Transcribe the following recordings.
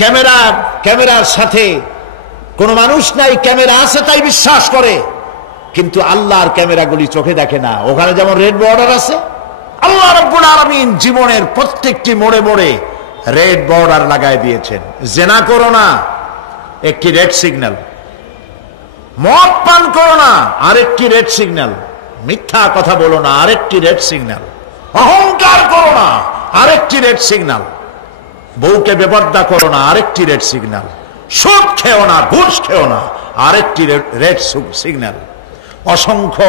ক্যামেরার সাথে কোনো মানুষ নাই, ক্যামেরা আছে তাই বিশ্বাস করে, কিন্তু আল্লাহর ক্যামেরাগুলি চোখে দেখে না। ওখানে যেমন রেড বর্ডার আছে, আল্লাহ রাব্বুল আলামিন জীবনের প্রত্যেকটি মোড়ে মোড়ে রেড বর্ডার লাগাই দিয়েছেন। জেনা করো না, একটি রেড সিগন্যাল। মদ পান করো না, আরেকটি রেড সিগন্যাল। মিথ্যা কথা বলো না, আরেকটি রেড সিগন্যাল। অহংকার করো না, আরেকটি রেড সিগন্যাল। বউকে বেপরদা করো না, আরেকটি রেড সিগন্যাল। সুদ খেও না, ঘুষ খেও না, আরেকটি রেড সিগন্যাল। অসংখ্য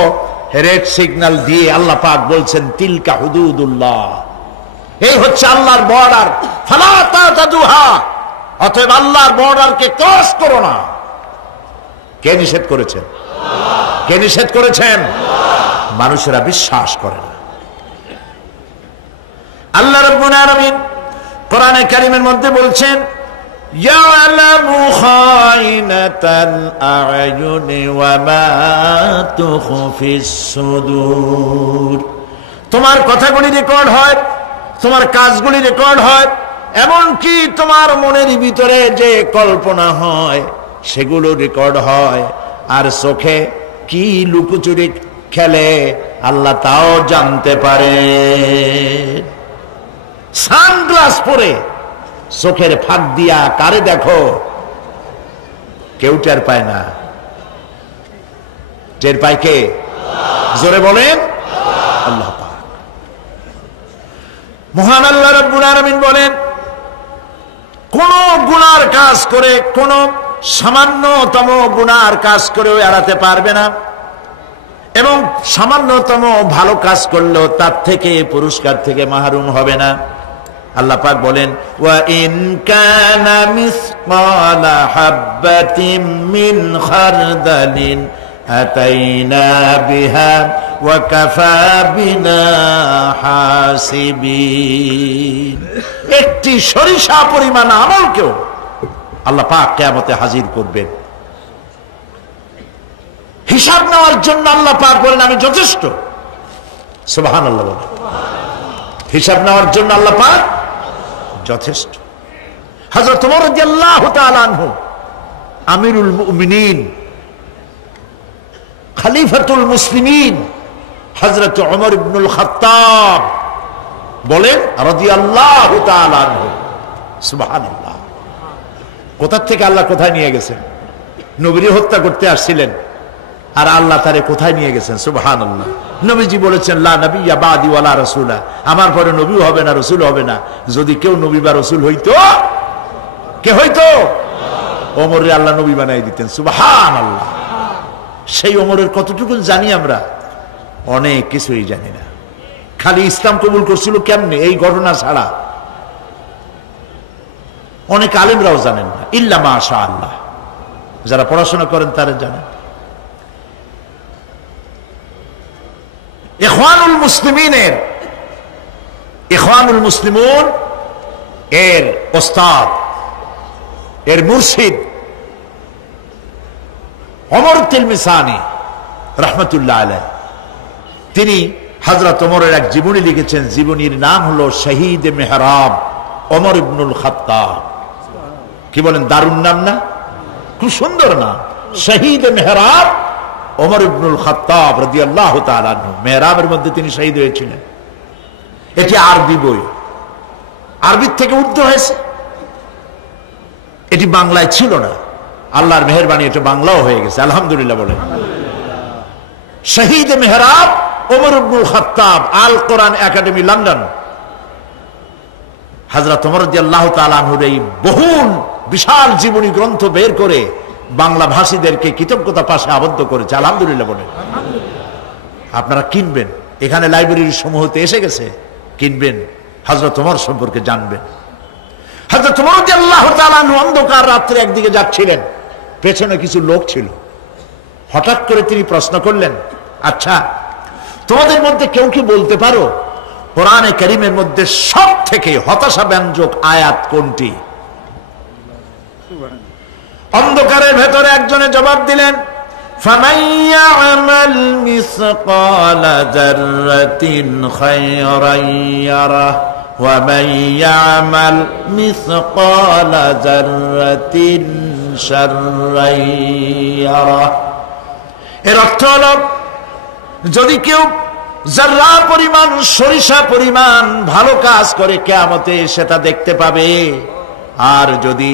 রেড সিগন্যাল দিয়ে আল্লাহ পাক বলছেন তিলকা হুদুদুল্লাহ, এই হচ্ছে আল্লাহর বর্ডার, ফালা তাতাদুহা, অতএব আল্লাহর বর্ডারকে ক্রস করো না। কে নিষেধ করেছেন? কে নিষেধ করেছেন? মানুষেরা বিশ্বাস করে না। আল্লাহ রাব্বুল আলামিন কোরআনে কারীমের মধ্যে বলছেন ইয়ালামু খাইনাতাল আ'য়ুনি ওয়া মা তুখফিস সুদূর। তোমার কথাগুলি রেকর্ড হয়, তোমার কাজগুলি রেকর্ড হয়, এমনকি তোমার মনের ভিতরে যে কল্পনা হয় সেগুলো রেকর্ড হয়। আর চোখে কি লুকোচুরি খেলে আল্লাহ তাও জানতে পারে। সানগ্লাস পরে চোখের ফাঁক দিয়া কারে দেখো, কেউ টের পায় না। টের পায় কে? জোরে বলেন আল্লাহ পাক। মহান আল্লাহ রাব্বুল আলামিন বলেন কোন গুনার কাজ করে, কোন সামান্যতম গুনার কাজ করেও এড়াতে পারবে না, এবং সামান্যতম ভালো কাজ করলেও তার থেকে পুরস্কার থেকে মাহরুম হবে না। আল্লাহ পাক বলেন ওয়া ইন কানা মিসকালা হাববাতিন মিন খারদালিন আতাইনা বিহা ওয়া কাফা বিনা হাসিবিন। একটি সরিষা পরিমাণ আমলকেও আল্লাহ পাক কিয়ামতে হাজির করবেন। হিসাব নেওয়ার জন্য আল্লাহ পাক বলেন আমি যথেষ্ট। সুবহানাল্লাহ বলেন। হিসাব নেওয়ার জন্য আল্লাহ পাক যথেষ্ট। হযরত ওমর রাদিয়াল্লাহু তাআলা আনহু আমিরুল মুমিনিন, খলিফাতুল মুসলিমিন হযরত ওমর ইবনুল খাত্তাব বলেন রাদিয়াল্লাহু তাআলা আনহু। সুবহানাল্লাহ। কোথা থেকে আল্লাহ কোথায় নিয়ে গেছেন? নবীকে হত্যা করতে আসছিলেন, আর আল্লাহ তারে কোথায় নিয়ে গেছেন? সুবহানাল্লাহ। নবীজি বলেছেন লা নবিয়্যা বাদি ওয়ালা রাসূলা, আমার পরে নবীও হবে না, রাসূল হবে না। যদি কেউ নবী বা রাসূল হইতো, কে হইতো? ওমরে আল্লাহ নবী বানাই দিতেন। সুবহানাল্লাহ। সেই ওমরের কতটুকু জানি আমরা? অনেক কিছুই জানি না। খালি ইসলাম কবুল করছিল কেমনে, এই ঘটনা ছাড়া অনেক আলেমরাও জানেন না, ইল্লা মাশাআল্লাহ। যারা পড়াশোনা করেন তারা জানেন। ইখওয়ানুল মুসলিমিনের, ইখওয়ানুল মুসলিমুন এর ওস্তাদ, এর মুর্শিদ ওমর তিলমিসানি রাহমাতুল্লাহ আলাইহি, তিনি হযরত ওমরের এক জীবনী লিখেছেন। জীবনীর নাম হলো শহীদ মেহরাব ওমর ইবনুল খাত্তাব। কি বলেন, দারুণ নাম না? খুব সুন্দর নাম, শহীদ মেহরাব ওমর ইবনুল খাত্তাব রাদিয়াল্লাহু তাআলা আনহু। মেহরাবের মধ্যে তিনি শহীদ হয়েছিলেন। এটি আরবি বই, আরবির থেকে উর্দু হয়েছে। এটি বাংলায় ছিল না, আল্লাহর মেহেরবানি এটা বাংলাও হয়ে গেছে, আলহামদুলিল্লাহ বলেন। শহীদ মেহরাব ওমর ইবনুল খাত্তাব, আল কোরআন একাডেমি, লন্ডন। হযরত ওমর রাদিয়াল্লাহু তাআলা আনহুর এই বহুল বিশাল জীবনী গ্রন্থ বের করে বাংলা ভাষীদেরকে কৃতজ্ঞতা পাশে আবদ্ধ করেছে, আলহামদুলিল্লাহ বলেন। আপনারা কিনবেন, এখানে লাইব্রেরির সমূহতে এসে গেছে, কিনবেন, হযরত ওমর সম্পর্কে জানবেন। হযরত ওমর রাদিয়াল্লাহু তাআলা আনহু অন্ধকার রাত্রে একদিকে যাচ্ছিলেন, পেছনে কিছু লোক ছিল। হঠাৎ করে তিনি প্রশ্ন করলেন, আচ্ছা তোমাদের মধ্যে কেউ কি বলতে পারো কোরআনে কারীমের মধ্যে সব থেকে হতাশাব্যঞ্জক আয়াত কোনটি? অন্ধকারের ভেতরে একজনে জবাব দিলেন, ফামান ইয়ামাল মিসকালা যাররাতিন খায়রান ইয়ারাহ ومن يعمل مثقال ذرة شرا يره। এর অর্থ হলো যদি কেউ যারা পরিমাণ সরিষা পরিমাণ ভালো কাজ করে কিয়ামতে সেটা দেখতে পাবে, আর যদি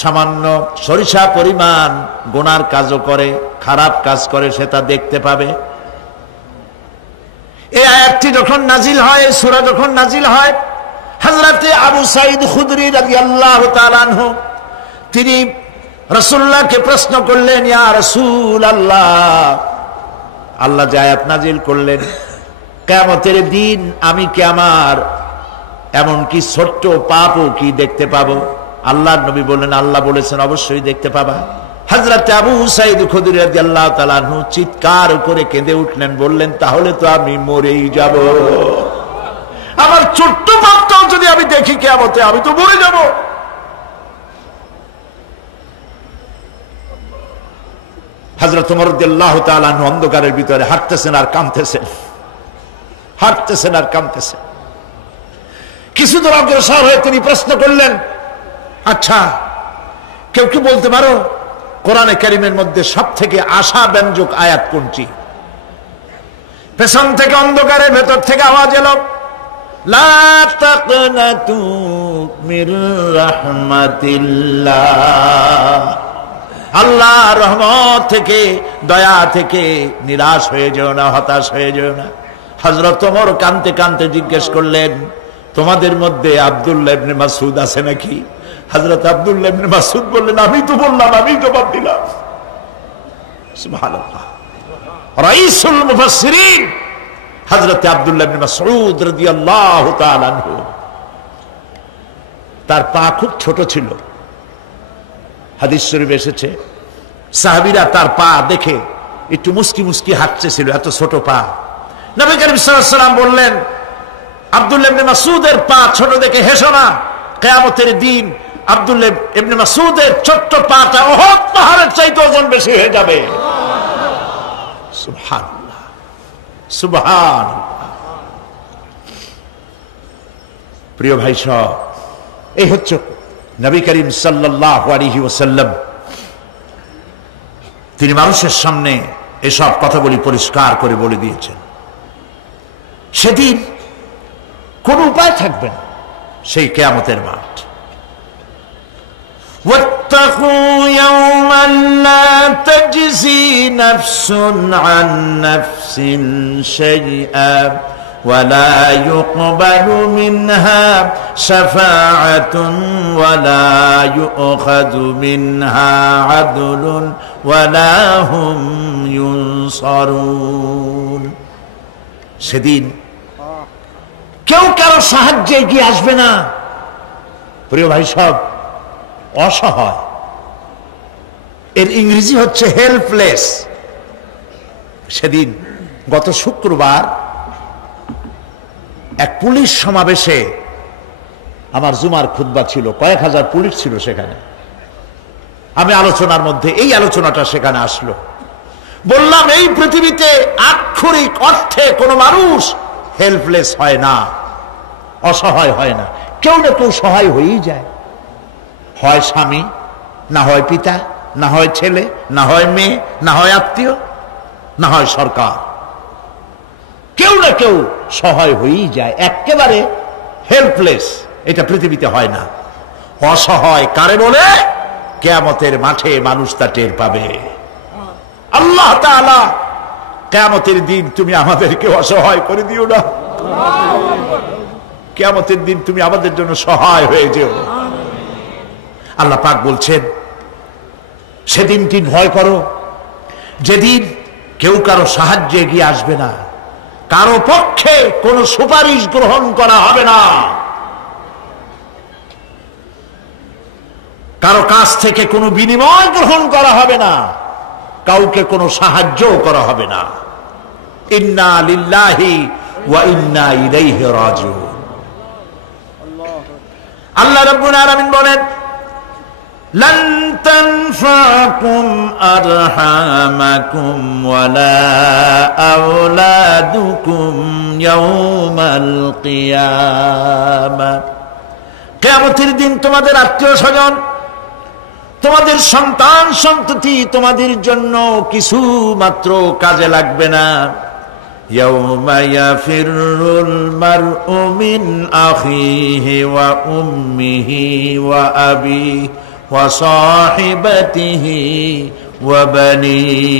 সামান্য সরিষা পরিমাণ গুনার কাজও করে, খারাপ কাজ করে, সেটা দেখতে পাবে। এই আয়াতটি যখন নাজিল হয়, সূরা যখন নাজিল হয়, হযরতে আবু সাঈদ খুদরি রাদিয়াল্লাহু তাআলা আনহু তিনি রাসূলুল্লাহকে প্রশ্ন করলেন, ইয়া রাসূলুল্লাহ, আল্লাহ যে আয়াত নাজিল করলেন কিয়ামতের দিন আমি কি আমার এমনকি ছোট্ট পাপও কি দেখতে পাবো? আল্লাহর নবী বললেন, আল্লাহ বলেছেন অবশ্যই দেখতে পাবা। হযরত আবু সাঈদ খুদরি রাদিয়াল্লাহু তাআলা আনহু চিৎকার করে কেঁদে উঠলেন, বললেন তাহলে তো আমি মরেই যাব, আমার ছোট্ট পাপটাও যদি আমি দেখি কিয়ামতে আমি তো মরে যাব। হযরত ওমর রাদিয়াল্লাহু তাআলা আনহু অন্ধকারের ভিতরে হাঁটতেছেন আর কাঁদতেছেন, হাঁটতেছেন আর কাঁদতেছেন। কিছু দূর অগ্রসর হয়ে তিনি প্রশ্ন করলেন, আচ্ছা কেউ কি বলতে পারো কোরআনে কারীমের মধ্যে সবথেকে আশা ব্যঞ্জক আয়াত কোনটি? পেছন থেকে অন্ধকারের ভেতর থেকে আওয়াজ এলো, লা তাকনাতু মির রাহমাতিল্লাহ, আল্লাহর রহমত থেকে, দয়া থেকে নিরাশ হয়ে যেও না, হতাশ হয়ে যেও না। হযরত ওমর কাঁদতে কাঁদতে জিজ্ঞেস করলেন, তোমাদের মধ্যে আব্দুল্লাহ ইবনে মাসউদ আছে নাকি? হযরত আব্দুল্লাহ ইবনে মাসউদ বললেন, আমি তো বললাম, আমি জবাব দিলাম। সুবহানাল্লাহ। রাইসুল মুফাসসিরিন হযরত আব্দুল্লাহ ইবনে মাসউদ রাদিয়াল্লাহু তাআলা আনহু, তার পা খুব ছোট ছিল। হাদিস শরীফে এসেছে সাহাবীরা তার পা দেখে একটু মুস্কি মুস্কি হাঁটতেছিল, এত ছোট পা। নবী করিম সাল্লাল্লাহু আলাইহি ওয়াসাল্লাম বললেন, আব্দুল্লাহ ইবনে মাসউদের পা ছোট দেখে হেসো না, কিয়ামতের দিন আব্দুল্লাহ ইবনে মাসউদের ছোট্ট পাটা উহুদ পাহাড়ের চাইতে ওজন বেশি হয়ে যাবে। সুবহানাল্লাহ, সুবহানাল্লাহ। প্রিয় ভাই সব, এই হচ্ছে নবী করিম সাল্লাল্লাহু আলাইহি ওয়াসাল্লাম, তিনি মানুষের সামনে এসব কথাগুলি পরিষ্কার করে বলে দিয়েছেন। সেদিন কোন উপায় থাকবে না, সেই কিয়ামতের মাঠ। واتقوا يوما لا تجزي نفس عن نفس شيئا ولا يقبل منها شفاعة ولا يؤخذ منها عدل ولا هم ينصرون। সেদিন কেউ কারো সাহায্যে এগিয়ে আসবে না। প্রিয় ভাই সব, অসহায়, এর ইংরেজি হচ্ছে হেল্পলেস। সেদিন গত শুক্রবার এক পুলিশ সমাবেশে আমার জুমার খুতবা ছিল, কয়েক হাজার পুলিশ ছিল সেখানে। আমি আলোচনার মধ্যে এই আলোচনাটা সেখানে আসলো। বললাম, এই পৃথিবীতে আক্ষরিক অর্থে কোনো মানুষ হেল্পলেস হয় না, অসহায় হয় না। কেউ না কেউ সহায় হয়েই যায়, হয় স্বামী, না হয় পিতা, না হয় ছেলে, না হয় মেয়ে, না হয় আত্মীয়, না হয় সরকার। কেউ না কেউ সহায় হয়েই যায়। একেবারে হেল্পলেস এটা পৃথিবীতে হয় না। অসহায় কারে বলে? কিয়ামতের মাঠে মানুষ তা টের পাবে। আল্লাহ তাআলা কিয়ামতের দিন তুমি আমাদেরকে অসহায় করে দিও না। কিয়ামতের দিন তুমি আমাদের জন্য সহায় হয়ে যেও। আল্লাহ পাক বলছেন, সেদিনটি ভয় করো যেদিন কেউ কারো সাহায্যে এগিয়ে আসবে না, কারো পক্ষে কোনো সুপারিশ গ্রহণ করা হবে না, কারো কাছ থেকে কোনো বিনিময় গ্রহণ করা হবে না, কাউকে কোনো সাহায্যও করা হবে না। ইন্না লিল্লাহি ওয়া ইন্না ইলাইহি রাজিউন। আল্লাহ রাব্বুল আলামিন বলেন, لن تنفعكم أرحامكم ولا أولادكم يوم القيامة কিয়ামতের দিন তোমাদের আত্মীয় স্বজন, তোমাদের সন্তান সন্ততি তোমাদের জন্য কিছু মাত্র কাজে লাগবে না। ইয়াউমা ইয়াফিরুল মারউ মিন আখিহি ওয়া উম্মিহি ওয়া আবিহি ওয়া সাহিবাতিহি ওয়া বানিহি,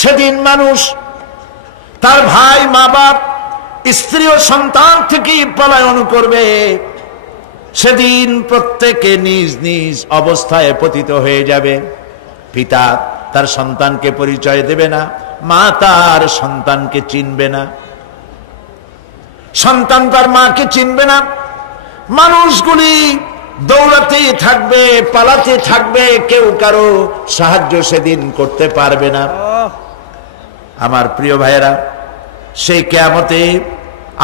সেদিন মানুষ তার ভাই, মা বাপ, স্ত্রী ও সন্তান থেকে পলায়ন করবে। সেদিন প্রত্যেকে নিজ নিজ অবস্থায় পতিত হয়ে যাবে। পিতা তার সন্তানকে পরিচয় দেবে না, মা তার সন্তানকে চিনবে না, সন্তান তার মাকে চিনবে না। মানুষগুলি দৌড়াতে থাকবে, পালাতে থাকবে, কেউ কারো সাহায্য সেদিন করতে পারবে না। আমার প্রিয় ভাইয়েরা, সেই কিয়ামতে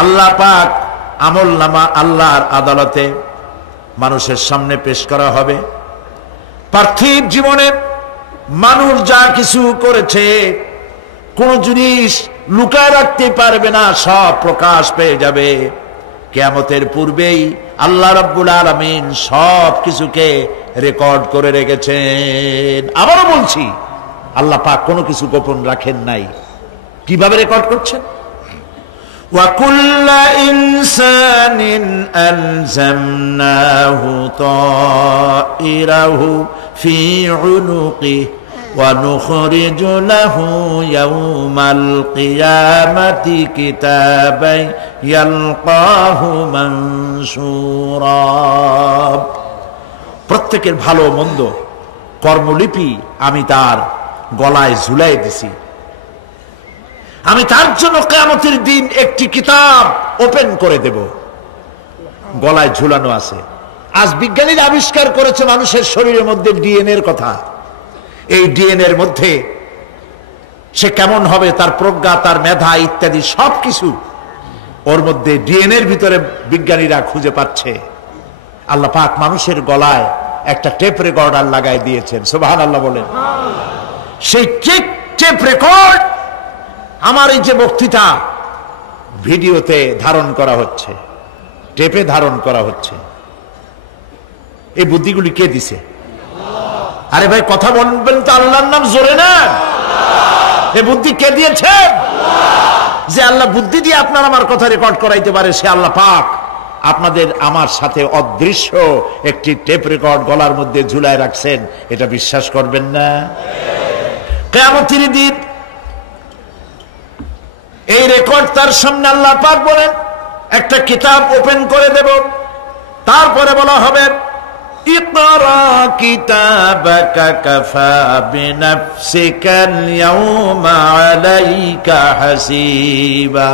আল্লাহ পাক আমলনামা আল্লাহর আদালতে মানুষের সামনে পেশ করা হবে। পার্থিব জীবনে মানুষ যা কিছু করেছে কোন জিনিস লুকায় রাখতে পারবে না, সব প্রকাশ পেয়ে যাবে। কিয়ামতের পূর্বেই আল্লাহ রাব্বুল আলামিন সব কিছুকে রেকর্ড করে রেখেছেন। আবারও বলছি, আল্লাহ পাক কোনো কিছু গোপন রাখেন নাই। কিভাবে রেকর্ড করছেন? وَكُلَّ إِنسَانٍ أَلْزَمْنَاهُ طَائِرَهُ فِي عُنُقِهِ وَنُخْرِجُ لَهُ يَوْمَ الْقِيَامَةِ كِتَابًا يَلْقَاهُ مَنشُورًا। প্রত্যেকের ভালো মন্দ কর্মলিপি আমি তার গলায় ঝুলাই দিছি। আমি তার জন্য কিয়ামতের দিন একটি কিতাব ওপেন করে দেব, গলায় ঝুলানো আছে। আজ বিজ্ঞানীরা আবিষ্কার করেছে মানুষের শরীরের মধ্যে ডিএনএ এর কথা। এই ডিএনএ এর মধ্যে সে কেমন হবে, তার প্রজ্ঞা, তার মেধা ইত্যাদি সবকিছু ওর মধ্যে ডিএনএ এর ভিতরে বিজ্ঞানীরা খুঁজে পাচ্ছে। আল্লাহ পাক মানুষের গলায় একটা টেপ রেকর্ডার লাগাই দিয়েছেন। সুবহানাল্লাহ বলেন। সেই টেপ রেকর্ড আমার এই যে বক্তৃতা ভিডিওতে ধারণ করা হচ্ছে, টেপে ধারণ করা হচ্ছে, এই বুদ্ধিগুলি কে দিছে? আরে ভাই কথা বলবেন তো আল্লাহর নাম জোরে না। এই বুদ্ধি কে দিয়েছে? যে আল্লাহ বুদ্ধি দিয়ে আপনার আমার কথা রেকর্ড করাইতে পারে, সে আল্লাহ পাক আপনাদের আমার সাথে অদৃশ্য একটি টেপ রেকর্ড গলার মধ্যে ঝুলায় রাখছেন। এটা বিশ্বাস করবেন না? কিয়ামতের দিন এই রেকর্ড তার সামনে আল্লাহ পাক বলেন একটা কিতাব ওপেন করে দেব। তারপরে বলা হবে ইকরা কিতাবাকা কাফা বিনাফসিকাল ইয়াউমা আলাইকা হাসিবা।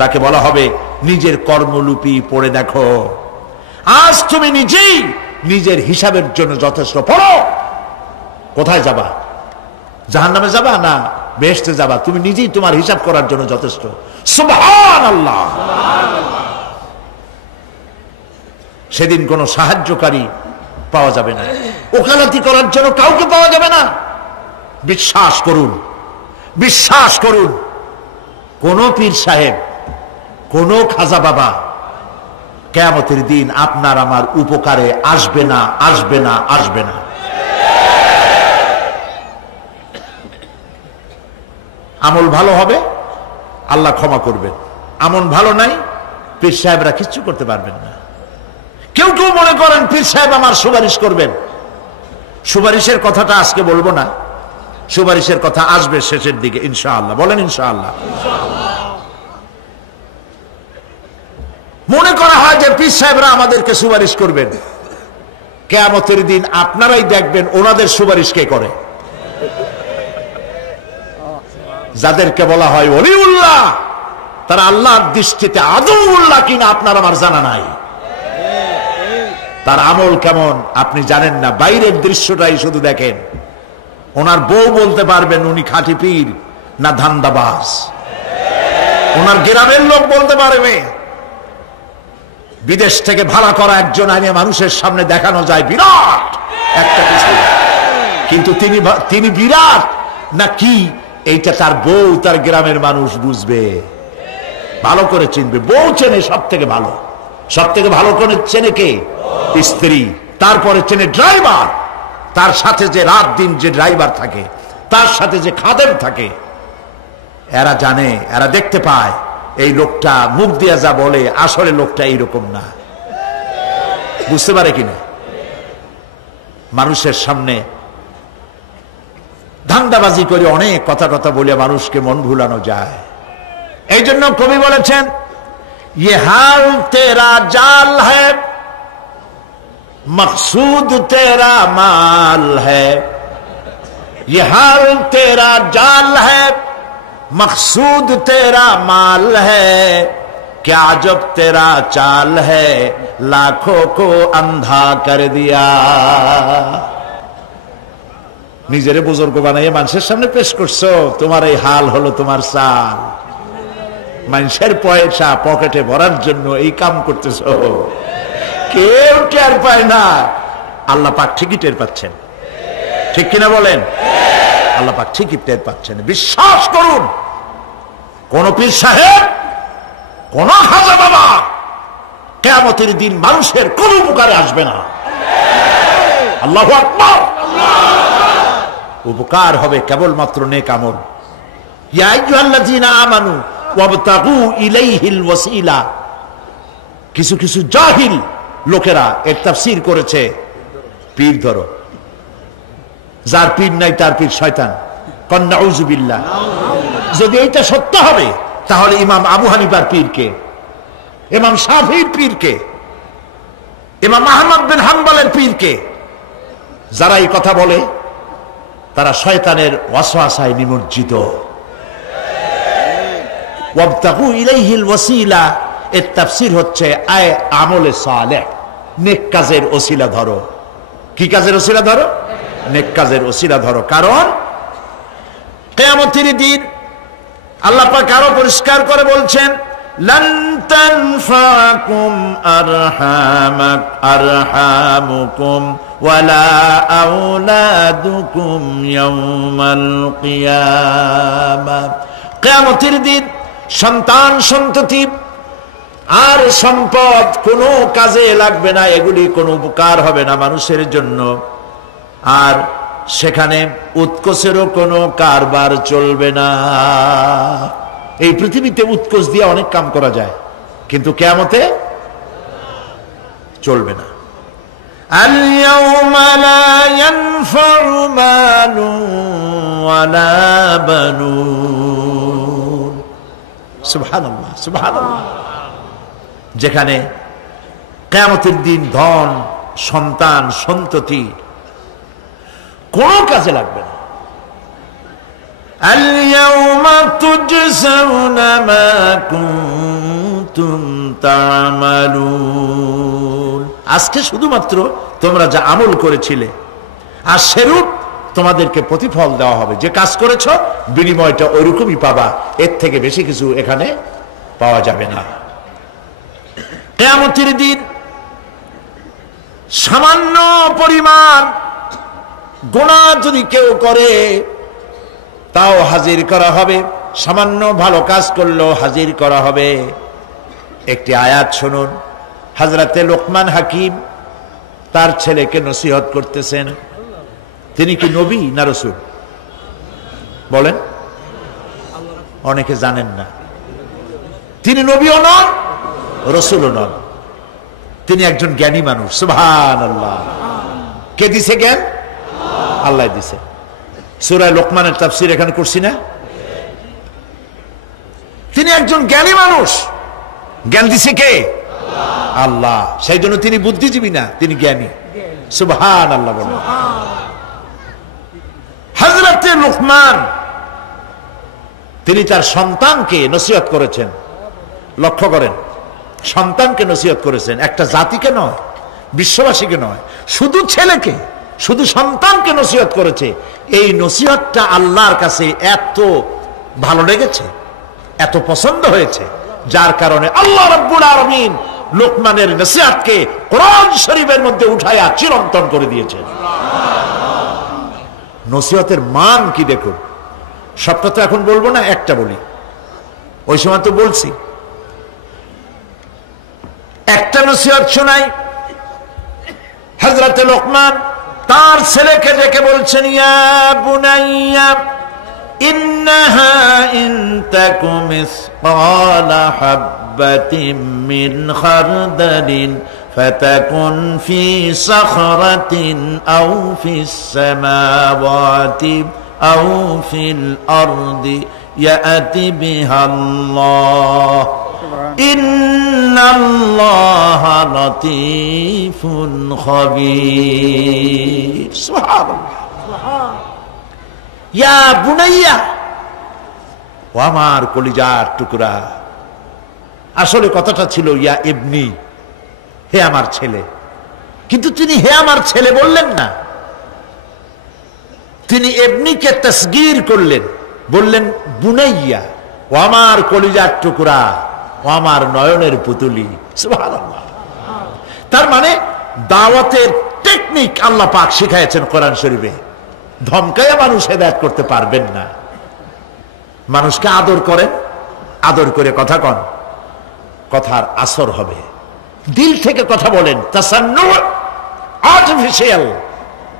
তাকে বলা হবে নিজের কর্মলিপি পড়ে দেখো, আজ তুমি নিজেই নিজের হিসাবের জন্য যথেষ্ট। পড়ো, কোথায় যাবা? জাহান্নামে যাবা না বেহেশতে যাবা? তুমি নিজেই তোমার হিসাব করার জন্য যথেষ্ট। সুবহানাল্লাহ। সেদিন কোনো সাহায্যকারী পাওয়া যাবে না, ওকালতি করার জন্য কাউকে পাওয়া যাবে না। বিশ্বাস করুন, বিশ্বাস করুন, কোন পীর সাহেব, কোন খাজা বাবা কিয়ামতের দিন আপনার আমার উপকারে আসবে না, আসবে না, আসবে না। আমল ভালো হবে, আল্লাহ ক্ষমা করবেন। আমল ভালো নাই, পীর সাহেবরা কিচ্ছু করতে পারবেন না। কেউ কেউ মনে করেন পীর সাহেব আমার সুপারিশ করবেন। সুপারিশের কথাটা আজকে বলবো না, সুপারিশের কথা আসবে শেষের দিকে ইনশাআল্লাহ। বলেন ইনশাআল্লাহ। মনে করা হয় যে পীর সাহেবরা আমাদেরকে সুপারিশ করবেন। কিয়ামতের দিন আপনারাই দেখবেন ওনাদের সুপারিশ কে করে। যাদেরকে বলা হয় ওলিউল্লাহ, তারা আল্লাহর দৃষ্টিতে আদৌল্লাহ কিনা আপনার আমার জানা নাই। তার আমল কেমন আপনি জানেন না, বাইরের দৃশ্যটাই শুধু দেখেন। ওনার বউ বলতে পারবেন উনি খাঁটি পীর না ধান্দাবাজ। ওনার গ্রামের লোক বলতে পারবে বিদেশ থেকে ভাড়া করা একজন আইনে মানুষের সামনে দেখানো যায় বিরাট একটা কিছু, কিন্তু তিনি বিরাট না কি এইটা তার বউ তার গ্রামের মানুষ বুঝবে, ভালো করে চিনবে। বউ চেনে সব থেকে ভালো, সব থেকে ভালো করে চেনে কে? স্ত্রী। তারপরে চেনে ড্রাইভার, তার সাথে যে রাত দিন যে ড্রাইভার থাকে, তার সাথে যে খাদেম থাকে, এরা জানে, এরা দেখতে পায় এই লোকটা মুখ দিয়া যা বলে আসলে লোকটা এইরকম না, বুঝতে পারে কিনা? মানুষের সামনে ধান্দাবাজি করে অনেক কথা বলে মানুষকে মন ভুলানো যায়। এই জন্য কবি বলেছেন, ये हाल तेरा जाल है मकसूद तेरा माल है, ये हाल तेरा जाल है मकसूद तेरा माल है, क्या जब तेरा चाल है लाखों को अंधा कर दिया। নিজেরে বুজুর্গ বানাইয়ে মানুষের সামনে পেশ করছো, তোমার এই হাল হলো তোমার চাল। মানুষের পয়সা পকেটে ভরার জন্য এই কাম করতেছ, কেউ টের পায় না, আল্লাহ পাক ঠিকই টের পাচ্ছেন, ঠিক কিনা বলেন? আল্লাহ পাক ঠিকই টের পাচ্ছেন। বিশ্বাস করুন, কোন পীর সাহেব, কোন খাজা বাবা কিয়ামতের দিন মানুষের কোন উপকারে আসবে না। আল্লাহু আকবার। উপকার হবে কেবলমাত্র নেক আমল। ইয়া আইয়ুহাল্লাযীনা আমানু ওয়াবতাগু ইলাইহিল ওয়াসিলা। কিছু কিছু জাহিল লোকেরা এর তাফসীর করেছে, পীর ধরো, যার পীর নাই তার পীর শয়তান। কন নাউযুবিল্লাহ। যদি এইটা সত্য হবে তাহলে ইমাম আবু হানিফার পীরকে, ইমাম শাফিঈর পীরকে, ইমাম আহমদ বিন হাম্বলের পীরকে, যারা এই কথা বলে তারা শয়তানের ওয়াসওয়াসায় নিমজ্জিত। ওয়াবতাগু ইলাইহিল ওয়াসিলা এর তাফসীর হচ্ছে আয় আমলে সালেহ, নেক কাজের ওসিলা ধরো। কি কাজের ওসিলা ধরো? নেক কাজের ওসিলা ধরো। কারণ কিয়ামতের দিন আল্লাহ পাক আরো পরিষ্কার করে বলছেন, লান তানফাকুম আরহামুকুম ওয়ালা আওলাদুকুম ইয়াউমাল কিয়ামাহ। কিয়ামতের দিন সন্তান সন্ততি আর সম্পদ কোনো কাজে লাগবে না, এগুলি কোনো উপকার হবে না মানুষের জন্য। আর সেখানে উৎকোচেরও কোনো কারবার চলবে না। এই পৃথিবীতে উৎকোচ দিয়ে অনেক কাম করা যায়, কিন্তু কিয়ামতে চলবে না। আল ইয়াউমা লা ইয়ানফাউ মালুন ওয়ালা বানুন। সুবহানাল্লাহ, সুবহানাল্লাহ। যেখানে কিয়ামতের দিন ধন, সন্তান, সন্ততি কোন কাজে লাগবে না। আল ইয়াউমা তুজজাউনা মা কুনতুম তা'মালুন। আজকে শুধুমাত্র তোমরা যা আমল করেছিলে আর সেরূপ তোমাদেরকে প্রতিফল দেওয়া হবে। যে কাজ করেছো বিনিময়টা ওইরকমই পাবা, এর থেকে বেশি কিছু এখানে পাওয়া যাবে না। কিয়ামতের দিন সামান্য পরিমাণ গুনাহ যদি কেউ করে তাও হাজির করা হবে, সামান্য ভালো কাজ করলেও হাজির করা হবে। একটি আয়াত শুনুন, হযরতে লোকমান হাকিম তার ছেলেকে নসিহত করতেছেন। তিনি কি নবী না রাসূল? বলেন, অনেকে জানেন না। তিনি নবীও নন, রাসূলও নন, তিনি একজন জ্ঞানী মানুষ। সুবহানাল্লাহ। কে দিছে জ্ঞান? আল্লাহ দিছে। সূরা লোকমানের তাফসীর এখানে করছি না? তিনি একজন জ্ঞানী মানুষ, জ্ঞান দিছে কে? আল্লাহ। সেই জন্য তিনি বুদ্ধিজীবী না, তিনি জ্ঞানী। সুবহানাল্লাহ বলেন। হযরতে লোকমান তিনি তার সন্তানকে নসিহত করেছেন। লক্ষ্য করেন, সন্তানকে নসিহত করেছেন, একটা জাতিকে নয়, বিশ্ববাসীকে নয়, শুধু ছেলেকে, শুধু সন্তানকে নসিহত করেছে। এই নসিহতটা আল্লাহর কাছে এত ভালো লেগেছে, এত পছন্দ হয়েছে, যার কারণে আল্লাহ রাব্বুল আলামিন লোকমানের নসিহতকে কোরআন শরীফের মধ্যে উঠায়া চিরন্তন করে দিয়েছেন। নসিহতের মান কি দেখুন। সবটা তো এখন বলবো না, একটা বলি, ওই সময় তো বলছি। একটা নসিহত শোনাই। হযরত লোকমান তার ছেলেকে ডেকে বলছেন, ইয়া বুনাইয়া ইন্নাহা ইন তাকু মিসকালা হাববাতিন মিন খারদালিন ফাতাকুন ফি সাখরাতিন আও ফিস সামাওয়াতি আও ফিল আরদি ইয়াতি বিহাল্লাহ ইন্নাল্লাহা লাতীফুন খাবীর। সুবহানাল্লাহ। ইয়া বুনাইয়া, ও আমার কলিজার টুকরা। আসলে কথাটা ছিল ইয়া ইবনি, হে আমার ছেলে। কিন্তু তিনি হে আমার ছেলে বললেন না, তিনি ইবনিকে তাসগীর করলেন, বললেন বুনাইয়া, ও আমার কলিজার টুকরা, ও আমার নয়নের পুতুলি। সুবহানাল্লাহ। তার মানে দাওয়াতের টেকনিক আল্লাহ পাক শিখাইছেন কোরআন শরীফে। ধমকাইয়া মানুষ হেদায়েত করতে পারবেন না। মানুষকে আদর করেন, আদর করে কথা কন, কথার আসর হবে। দিল থেকে কথা বলেন, তাসান্নু আর্টিফিশিয়াল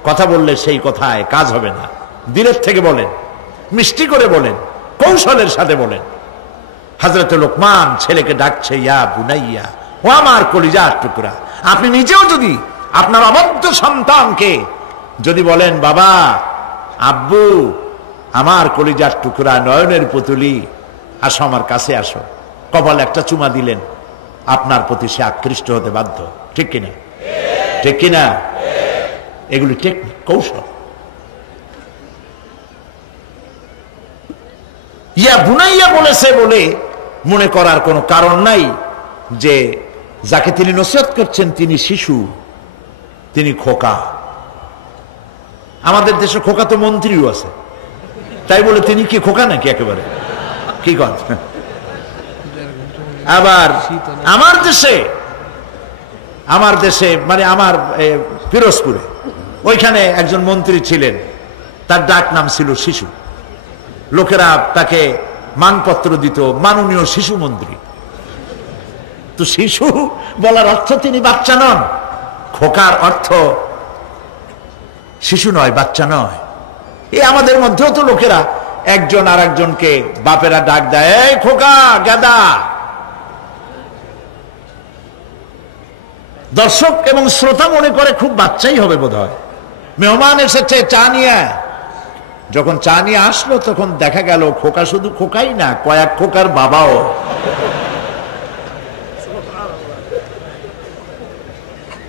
কথা বললে সেই কথায় কাজ হবে না। দিলের থেকে বলেন, মিষ্টি করে বলেন, কৌশলের সাথে বলেন। হযরত লোকমান ছেলেকে ডাকছে, ইয়া বুনাইয়া, ও আমার কলিজার টুকরা। আপনি নিজেও যদি আপনার অবদ্ধ সন্তানকে যদি বলেন, বাবা, আব্বু, আমার কলিজার টুকরা, নয়নের পুতুলি, আসো আমার কাছে আসো, কপালে একটা চুমা দিলেন, আপনার প্রতি সে আকৃষ্ট হতে বাধ্য। ঠিক কিনা? ঠিক কিনা? এগুলি টেকনিক, কৌশল। ইয়া বুনাইয়া বলেছে বলে মনে করার কোনো কারণ নাই যে যাকে তিনি নসিহত করছেন তিনি শিশু, তিনি খোকা। আমাদের দেশে খোকা তো মন্ত্রীও আছে, তাই বলে তিনি কি খোকা নাকি? একেবারে কি কথা। আবার আমার দেশে মানে আমার পিরোজপুরে ওইখানে একজন মন্ত্রী ছিলেন, তার ডাক নাম ছিল শিশু। লোকেরা তাকে মানপত্র দিত মাননীয় শিশু মন্ত্রী। তো শিশু বলার অর্থ তিনি বাচ্চা নন, খোকার অর্থ শিশু নয়, বাচ্চা নয়। এই আমাদের মধ্যেও তো লোকেরা একজন আর একজনকে বাপেরা ডাক দেয়, এই খোকা, গাদা। দর্শক এবং শ্রোতা মনে করে খুব বাচ্চাই হবে বোধ হয়। মেহমান এসেছে, চা নিয়ে। যখন চা নিয়ে আসলো তখন দেখা গেল খোকা শুধু খোকাই না, কয়েক খোকার বাবাও।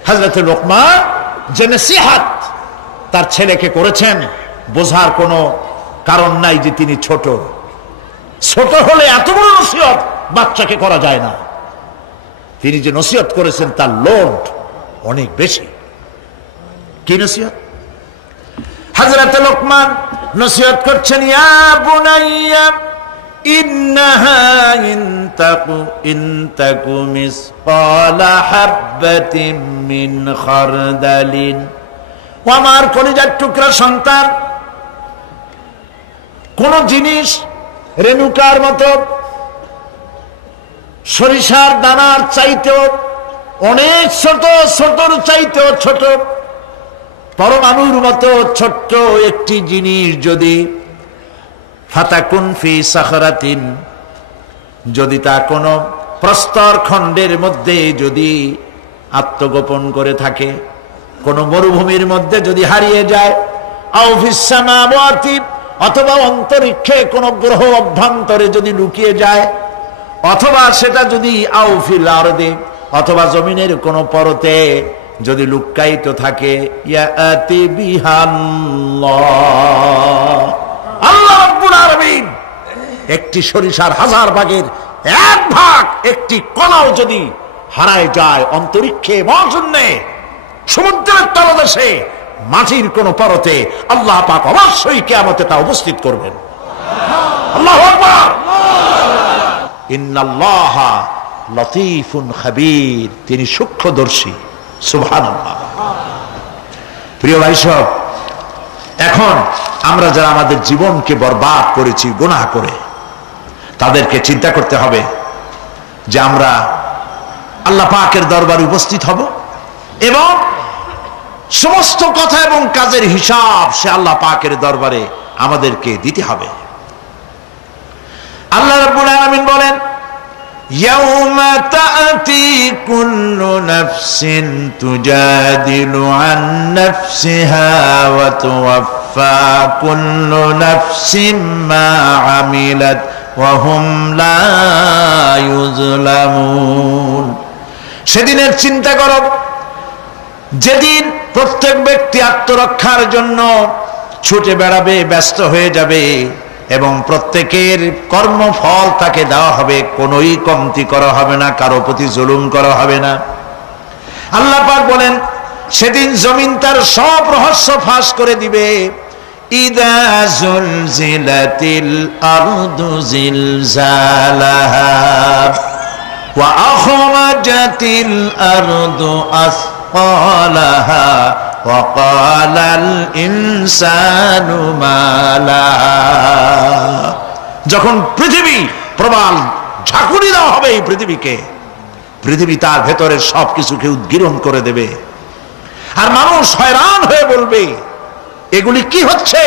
হযরত লোকমান যে নসিহত তার ছেলেকে করেছেন, বোঝার কোনো কারণ নাই যে তিনি ছোট। ছোট হলে এত বড় নসিহত বাচ্চাকে করা যায় না। তিনি যে নসিহত করেছেন তার লোড অনেক বেশি। কি নসিহত? হযরত লোকমান নসিহত করছেন, ইয়া বুনাইয়া ইন্নাহা ইন তাকু মিসকালা হাববাতিন মিন খারদালিন। ও আমার কলিজার টুকরা সন্তান, কোন জিনিস রেণুকার মতো, সরিষার দানার চাইতেও অনেক ছোট, ছোটর চাইতেও ছোট, পরমাণুর মতো ছোট্ট একটি জিনিস যদি ফাতাকুন ফি সাখরাতিন, যদি তা কোনো প্রস্তর খণ্ডের মধ্যে যদি আত্মগোপন করে থাকে, কোন মরুভূমির মধ্যে যদি হারিয়ে যায়, আও ফিস সামাওয়াতি, অথবা অন্তরিক্ষে কোন গ্রহ অভ্যন্তরে যদি লুকিয়ে যায়, অথবা সেটা যদি আও ফিল আরদি, অথবা জমিনের কোন পরতে যদি লুক্কায়িত থাকে, ইয়াতি বিহাল্লাহ, আল্লাহ রাব্বুল আলামিন একটি সরিষার 1000 ভাগের 1 ভাগ, একটি কণাও যদি হারায় যায় অন্তরিক্ষে, মহাশূন্যে, সমুদ্রের তলদেশে, মাটির কোন পরতে, আল্লাহ পাক অবশ্যই কিয়ামতে তা উপস্থিত করবেন। আল্লাহু আকবার। ইন্নাল্লাহা লতীফুন খাবীর, তিনি সূক্ষ্মদর্শী। সুবহানাল্লাহ। প্রিয় ভাই সব, এখন আমরা যারা আমাদের জীবনকে বরবাদ করেছি গুনাহ করে, তাদেরকে চিন্তা করতে হবে যে আমরা আল্লাহ পাকের দরবারে উপস্থিত হব এবং সমস্ত কথা এবং কাজের হিসাব সে আল্লাহ পাকের দরবারে আমাদেরকে দিতে হবে। আল্লাহ রাব্বুল আলামিন বলেন, ইয়াউমা তা'তি কুল্লু নাফসিন তুজাদিলু আন নাফসিহা ওয়া তুওয়াফফা কুল্লু নাফসিন মা আমিলাত ওয়া হুম লা ইউযলামুন। সেদিনের চিন্তা করো যেদিন প্রত্যেক ব্যক্তি আত্মরক্ষার জন্য ছুটে বেড়াবে, ব্যস্ত হয়ে যাবে এবং প্রত্যেকের কর্মফল তাকে দেওয়া হবে, কোনোই কমতি করা হবে না, কারো প্রতি জুলুম করা হবে না। আল্লাহ পাক বলেন সেদিন জমিন তার সব রহস্য ফাঁস করে দিবে। ইদা জুলজিলাতিল আরদু জিলজালাহা ওয়া আখরাজাতিল আরদু আসফালাহা ওয়া ক্বালাল ইনসানু মা লাহা। যখন পৃথিবী প্রবল ঝাঁকুনি দেওয়া হবে এই পৃথিবীকে, পৃথিবী তার ভেতরের সবকিছুকে উদ্গীরণ করে দেবে আর মানুষ হয়রান হয়ে বলবে এগুলি কি হচ্ছে?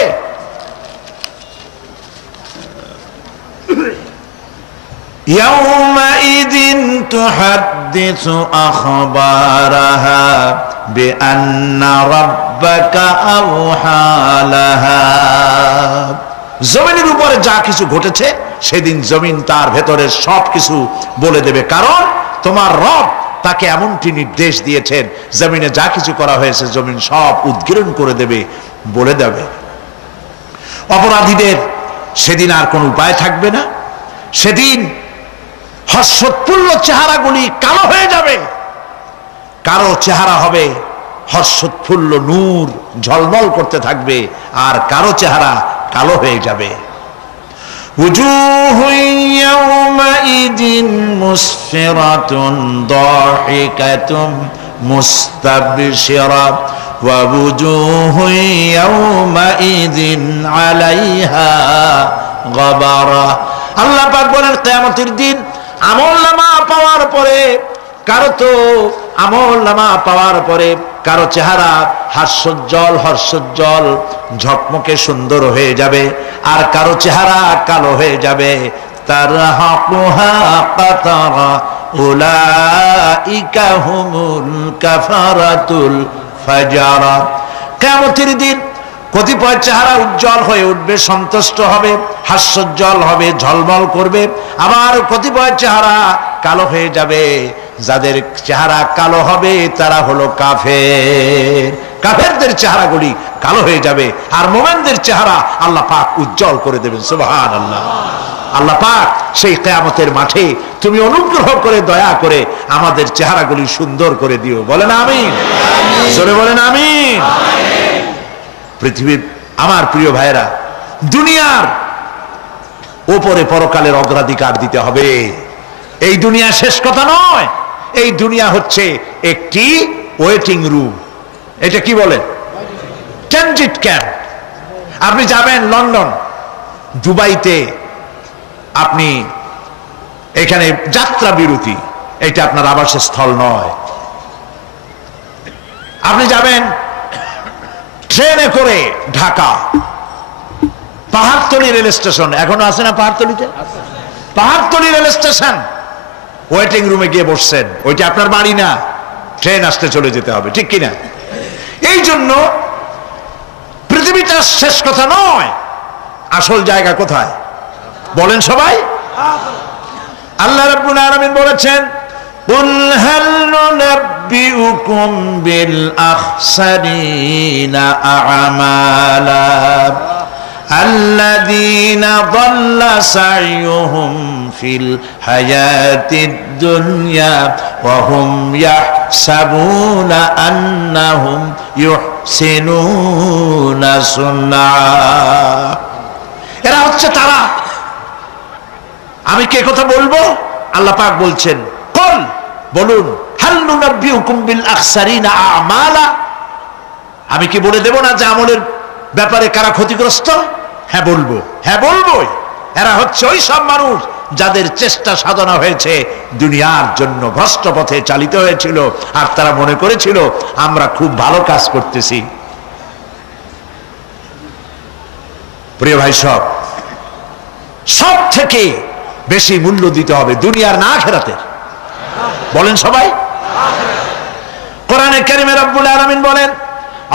ইয়াউমাইযিন তুহাদ্দিসু আখবারাহা বিআন্না রাব্বাকা আওহা লাহা। জমিনের উপরে যা কিছু ঘটেছে সেদিন জমিন তার ভেতরের সবকিছু বলে দেবে, কারণ তোমার রব তাকে এমনটি নির্দেশ দিয়েছেন, জমিনে যা কিছু করা হয়েছে জমিন সব উদ্গীরণ করে দেবে, বলে দেবে। অপরাধীদের সেদিন আর কোনো উপায় থাকবে না। সেদিন হর্ষোৎফুল্ল চেহারাগুলি কালো হয়ে যাবে, কারো চেহারা হবে হর্ষোৎফুল্ল নূর ঝলমল করতে থাকবে, আর কারো চেহারা কালো হয়ে যাবে। وجوه يومئذ مسفرة ضاحكة مستبشرة ووجوه يومئذ عليها غبرة। আল্লাহ পাক বলেন কিয়ামতের দিন আমলনামা পাওয়ার পরে কারো চেহারা হর্ষোজ্জ্বল ঝকমকে সুন্দর হয়ে যাবে, আর কারো চেহারা কালো হয়ে যাবে। তারহাকুহা কাতারা উলাইকা হুমুল কাফারাতুল ফাজারা। কিয়ামতের দিন কতিপয় চেহারা উজ্জ্বল হয়ে উঠবে, সন্তুষ্ট হবে, হাস্যোজ্জ্বল হবে, ঝলমল করবে, আবার কতিপয় চেহারা কালো হয়ে যাবে। যাদের চেহারা কালো হবে তারা হলো কাফের, কাফেরদের চেহারাগুলি কালো হয়ে যাবে, আর মুমিনদের চেহারা আল্লাহ পাক উজ্জ্বল করে দেবেন। সুবহানাল্লাহ। আল্লাহ পাক সেই কিয়ামতের মাঠে তুমি অনুগ্রহ করে দয়া করে আমাদের চেহারাগুলি সুন্দর করে দিও। বলেন আমিন, জোরে বলেন আমিন। পৃথিবীর আমার প্রিয় ভাইরা, দুনিয়ার উপরে পরকালের অগ্রাধিকার দিতে হবে। এই দুনিয়া শেষ কথা নয়, এই দুনিয়া হচ্ছে একটি ওয়েটিং রুম। এটা কি বলে? Transit camp. আপনি যাবেন লন্ডন, দুবাইতে, আপনি এখানে যাত্রা বিরতি, এটা আপনার আবাসের স্থল নয়। আপনি যাবেন ট্রেনে করে ঢাকা, পাহাড়তলী রেল স্টেশন, এখনো আছে না পাহাড়তলীতে? পাহাড়তলী রেল স্টেশন, ওয়েটিং রুমে গিয়ে বসছেন, ওইটা আপনার বাড়ি না, ট্রেন আসতে চলে যেতে হবে, ঠিক কিনা? এই জন্য পৃথিবীটা শেষ কথা নয়, আসল জায়গা কোথায় বলেন সবাই? আল্লাহ রাব্বুল আলামিন বলেছেন, কুল হাল নুনাব্বিউকুম বিল আখসারিনা আ'মালা الذين ضل سعيهم في الحياة الدنيا وهم يحسبون أنهم يحسنون صنعا। এরা হচ্ছে তারা। আমি কে কথা বলবো? আল্লাহ পাক বলছেন বলুন, হাল নুনাব্বিউকুম বিল আখসারিনা আমালা, আমি কি বলে দেব না যে আমলের ব্যাপারে কারা ক্ষতিগ্রস্ত? হ্যাঁ বলবো, হ্যাঁ বলবোই। এরা হচ্ছে ওই সব মানুষ যাদের চেষ্টা সাধনা হয়েছে দুনিয়ার জন্য, ভ্রষ্ট পথে চালিত হয়েছিল, আর তারা মনে করেছিল আমরা খুব ভালো কাজ করতেছি। প্রিয় ভাই, সব থেকে বেশি মূল্য দিতে হবে দুনিয়ার না আখিরাতের। বলেন সবাই। কোরআনে কারিমে রব্বুল আলামিন বলেন,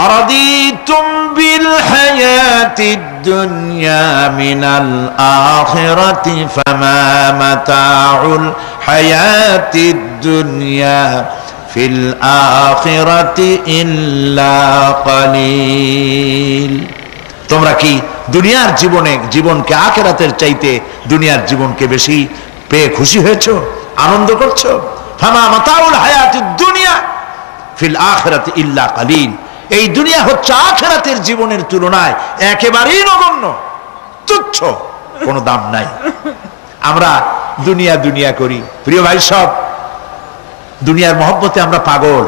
আরাদিতুম বিল হায়াতিদ দুনিয়া মিনাল আখিরাতি ফামা মাতাউল হায়াতিদ দুনিয়া ফিল আখিরাতি ইল্লা কালিল। তোমরা কি দুনিয়ার জীবনকে আখিরাতের চাইতে দুনিয়ার জীবনকে বেশি পেয়ে খুশি হয়েছো, আনন্দ করছো? ফামা মাতাউল হায়াতিদ দুনিয়া ফিল আখিরাতি ইল্লা কালিল। এই দুনিয়া হচ্ছে আখিরাতের জীবনের তুলনায় একেবারেই নগণ্য, তুচ্ছ, কোনো দাম নাই। আমরা দুনিয়া করি। প্রিয় ভাই, দুনিয়ার মহব্বতে আমরা পাগল।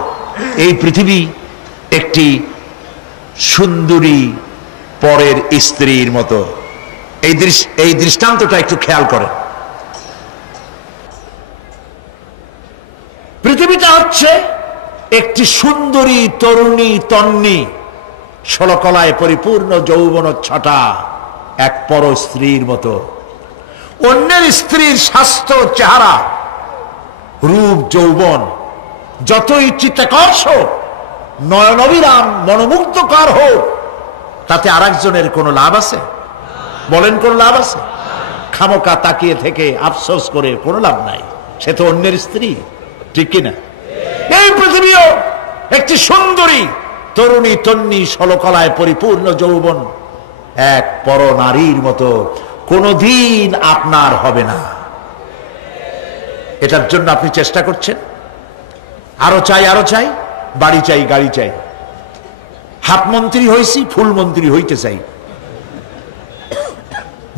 এই পৃথিবী একটি সুন্দরী পরের স্ত্রীর মতো। এই দৃষ্টান্তটা একটু খেয়াল করেন। পৃথিবীটা হচ্ছে একটি সুন্দরী তরুণী তন্নী, ষোলকলায় পরিপূর্ণ যৌবনোচ্ছটা এক পর স্ত্রীর মতো। অন্যের স্ত্রীর স্বাস্থ্য, চেহারা, রূপ, যৌবন যতই চিত্তাকর্ষক, নয়নবিরাম, মনোমুগ্ধকর হোক, তাতে আরেকজনের কোনো লাভ আছে? বলেন, কোন লাভ আছে? খামোকা তাকিয়ে থেকে আফসোস করে কোনো লাভ নাই, সে তো অন্যের স্ত্রী, ঠিক কিনা? এই পৃথিবীও একটি সুন্দরী তরুণী তন্নী, ষোলকলায় পরিপূর্ণ যৌবন এক পর নারীর মতো কোনদিন আপনার হবে না। এটার জন্য আপনি চেষ্টা করছেন, আরো চাই, আরো চাই, বাড়ি চাই, গাড়ি চাই, হাফ মন্ত্রী হয়েছি, ফুল মন্ত্রী হইতে চাই,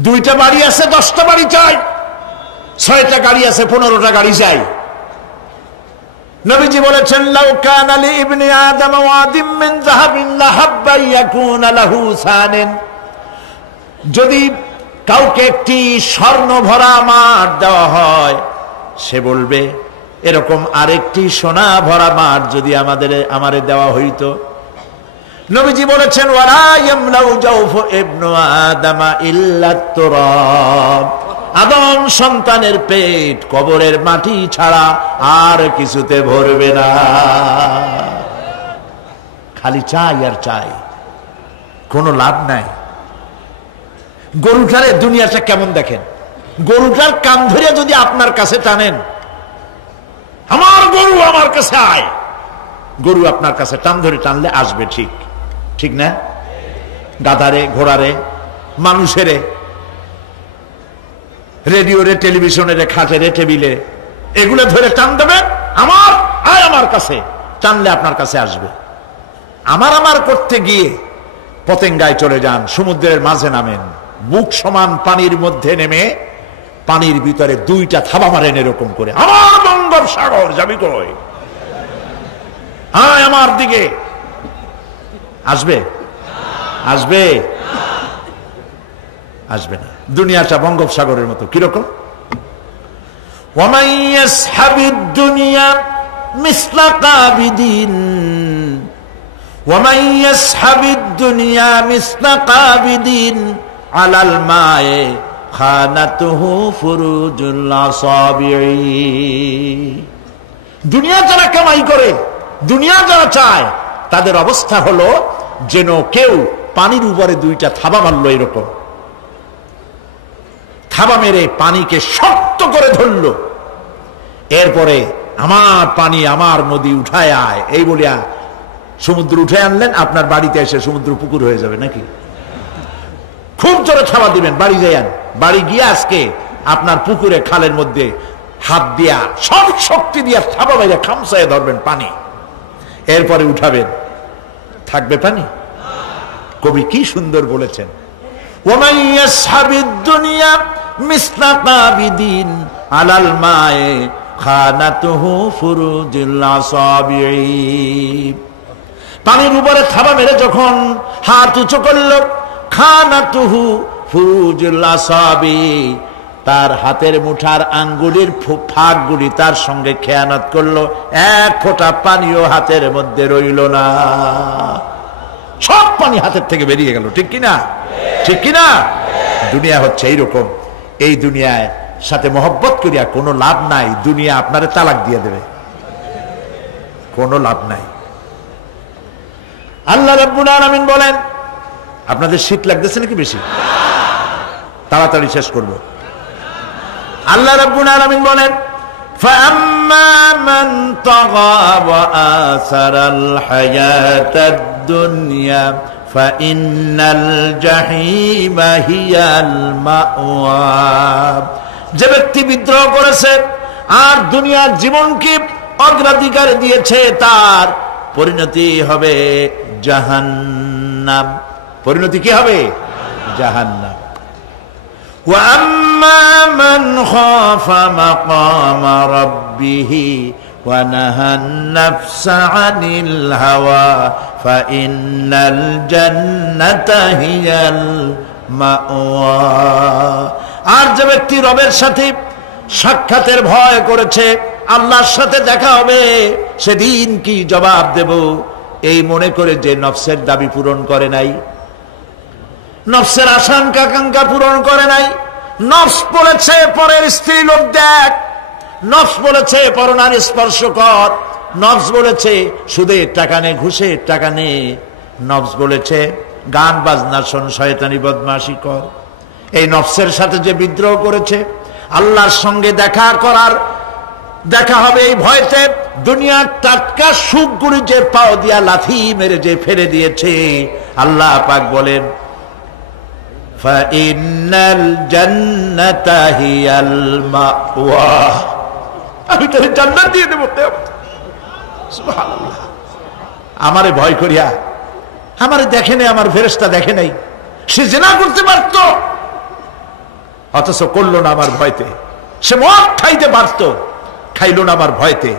2টা বাড়ি আছে, 10টা বাড়ি চাই, 6টা গাড়ি আছে, 15টা গাড়ি চাই। নবীজি বলেছেন, লাউ কানা লি ইবনি আদম ওয়াদিম মিন যাহাবিন লাহাব্বা ইয়াকুনা লাহু সানান, যদি কাউকে একটি স্বর্ণ ভরা মাঠ দেওয়া হয়, সে বলবে এরকম আরেকটি সোনা ভরা মাঠ যদি আমারে দেওয়া হইতো। নবীজি বলেছেন, ওয়ালা ইয়ামলাউ জাওফু ইবনু আদম ইল্লা তুরাব, আদম সন্তানের পেট কবরের মাটি ছাড়া আর কিছুতে ভরবে না। খালি চাই আর চাই, কোনো লাভ নাই। গরুটারে দুনিয়াটা কেমন দেখেন, গরুটার কান ধরে যদি আপনার কাছে টানেন, আমার গরু আমার কাছে আয়, গরু আপনার কাছে টান ধরে টানলে আসবে, ঠিক ঠিক না? গাধারে, ঘোড়ারে, মানুষেরে, রেডিওরে, টেলিভিশনের, খাটেরে, টেবিলে, এগুলো ধরে টান দেবেন, আমার আয় আমার কাছে, টানলে আপনার কাছে আসবে। আমার করতে গিয়ে পতেঙ্গায় চলে যান, সমুদ্রের মাঝে নামেন, বুক সমান পানির মধ্যে নেমে পানির ভিতরে 2টা থাবা মারেন এরকম করে, আমার বঙ্গোপসাগর যাবি কই, আয় আমার দিকে, আসবে? আসবে? আসবে না। দুনিয়াটা বঙ্গোপসাগরের মতো। কিরকম? ওয়ামান ইয়াসহাবিদ দুনিয়া মিসলা কাবিদিন, ওয়ামান ইয়াসহাবিদ দুনিয়া মিসলা কাবিদিন আলাল মায়ে খানাতুহু ফুরুজুল আসাবিঈ। দুনিয়া যারা কামাই করে, দুনিয়া যারা চায়, তাদের অবস্থা হলো যেন কেউ পানির উপরে 2টা থাবা মারলো, এরকম থাবা মেরে পানিকে শক্ত করে ধরল, এরপরে আমার পানি, আমার নদী উঠায় আয়, এই বলিয়া সমুদ্র উঠে আনলেন, আপনার বাড়িতে এসে সমুদ্র পুকুর হয়ে যাবে নাকি? খুব জোরে থাবা দিবেন, বাড়ি যাইয়ান, বাড়ি গিয়ে আজকে আপনার পুকুরে, খালের মধ্যে হাত দিয়া সব শক্তি দিয়া থাবা বাইরে খামসায় ধরবেন পানি, এরপরে উঠাবেন, থাকবে পানি? কবি কি সুন্দর বলেছেন, ওয়ামান ইয়াসহাবিদ দুনিয়া মিসলা কাবিদিন আলাল মায়ে খানাতুহু ফুরুজুল আসাবিঈ। পানির উপরে থাবা মেরে যখন হাত উঁচু করল, খানাতুহু ফুরুজুল আসাবিঈ, তার হাতের মুঠার আঙ্গুলের ফাঁকগুলি তার সঙ্গে খেয়ানত করলো, এক ফোঁটা পানিও হাতের মধ্যে রইল না, সব পানি হাতের থেকে বেরিয়ে গেল। ঠিক কিনা? ঠিক কিনা? দুনিয়া হচ্ছে এইরকম। এই দুনিয়ায় সাথে মহব্বত করিয়া কোনো লাভ নাই। দুনিয়া আপনারে তালাক দিয়ে দেবে, কোনো লাভ নাই। আল্লাহ রাব্বুল আলামিন বলেন, আপনাদের শীত লাগতেছে নাকি বেশি? তাড়াতাড়ি শেষ করব। আল্লাহ রাব্বুল আলামিন বলেন, فَأَمَّا مَنْ طَغَى وَآثَرَ الْحَيَاةَ الدُّنْيَا فَإِنَّ الْجَحِيمَ هِيَ الْمَأْوَى। যে ব্যক্তি বিদ্রোহ করেছে আর দুনিয়ার জীবনকে অগ্রাধিকার দিয়েছে, তার পরিণতি হবে জাহান্নাম। পরিণতি কি হবে? জাহান্নাম। وَأَمَّا مَنْ خَافَ مَقَامَ رَبِّهِ وَنَهَى النَّفْسَ عَنِ الْهَوَى فَإِنَّ الْجَنَّةَ هِيَ الْمَأْوَى। আর যে ব্যক্তি রবের সাথে সাক্ষাতের ভয় করেছে, আল্লাহর সাথে দেখা হবে, সেদিন কি জবাব দেব এই মনে করে যে নফসের দাবি পূরণ করে নাই, নফসের আশঙ্কা আকাঙ্ক্ষা পূরণ করে নাই। নফস বলেছে পরের স্ত্রী লোক দেখ, নফস বলেছে পরনারী স্পর্শ কর, নফস বলেছে সুদের টাকা নে, ঘুষের টাকা নে, নফস বলেছে গান বাজনা শোন, শয়তানি বদমাশি কর। এই নফসের সাথে যে বিদ্রোহ করেছে, আল্লাহর সঙ্গে দেখা হবে এই ভয়তে দুনিয়ার টাটকা সুখগুলি যে পাও দিয়া লাথি মেরে যে ফেলে দিয়েছে, আল্লাহ পাক বলেন, ফাইনাল জান্নাতা হিয়াল মাওয়া, আমি তোরে জান্নাত দিয়ে দেব। সুবহানাল্লাহ। আমারে ভয় করিয়া, আমারে দেখে নাই, আমার ফেরেশতা দেখে নাই, সে জিনা করতে পারত, অথচ করলো না আমার ভয়তে। সে মদ খাইতে পারত, খাইল না আমার ভয়তে।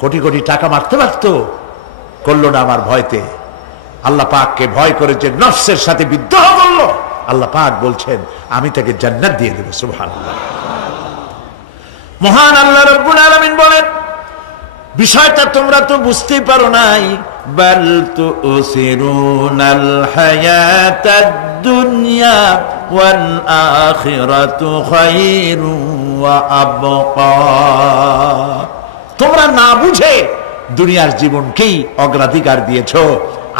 কোটি কোটি টাকা মারতে পারত, করলো না আমার ভয়তে। আল্লাহ পাককে ভয় করে যে নফসের সাথে বিদ্রোহ করলো, আল্লাহ পাক বলছেন আমি তাকে জান্নাত দিয়ে দেব। সুবহানাল্লাহ। মহান আল্লাহ রাব্বুল আলামিন বলেন, বিষয়টা তোমরা তো বুঝতেই পারো নাই, বাল তুসিরুনাল হায়াতাদ দুনিয়া ওয়াল আখিরাতু খায়রু ওয়া আবকা। তোমরা না বুঝে দুনিয়ার জীবনকেই অগ্রাধিকার দিয়েছো।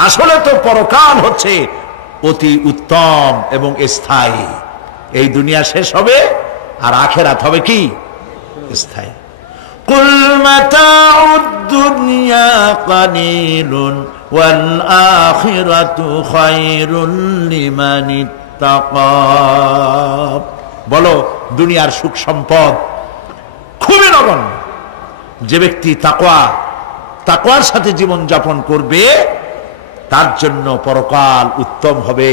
আসলে তো পরকাল হচ্ছে অতি উত্তম এবং স্থায়ী। এই দুনিয়া শেষ হবে আর আখিরাত হবে কি? স্থায়ী। কুল মাতাউদ দুনিয়া কালিলুন ওয়াল আখিরাতু খায়রুন লিমান ইত্তাকা। বলো, দুনিয়ার সুখ সম্পদ খুবই নগণ্য। যে ব্যক্তি তাকওয়ার সাথে জীবন যাপন করবে, তার জন্য পরকাল উত্তম হবে।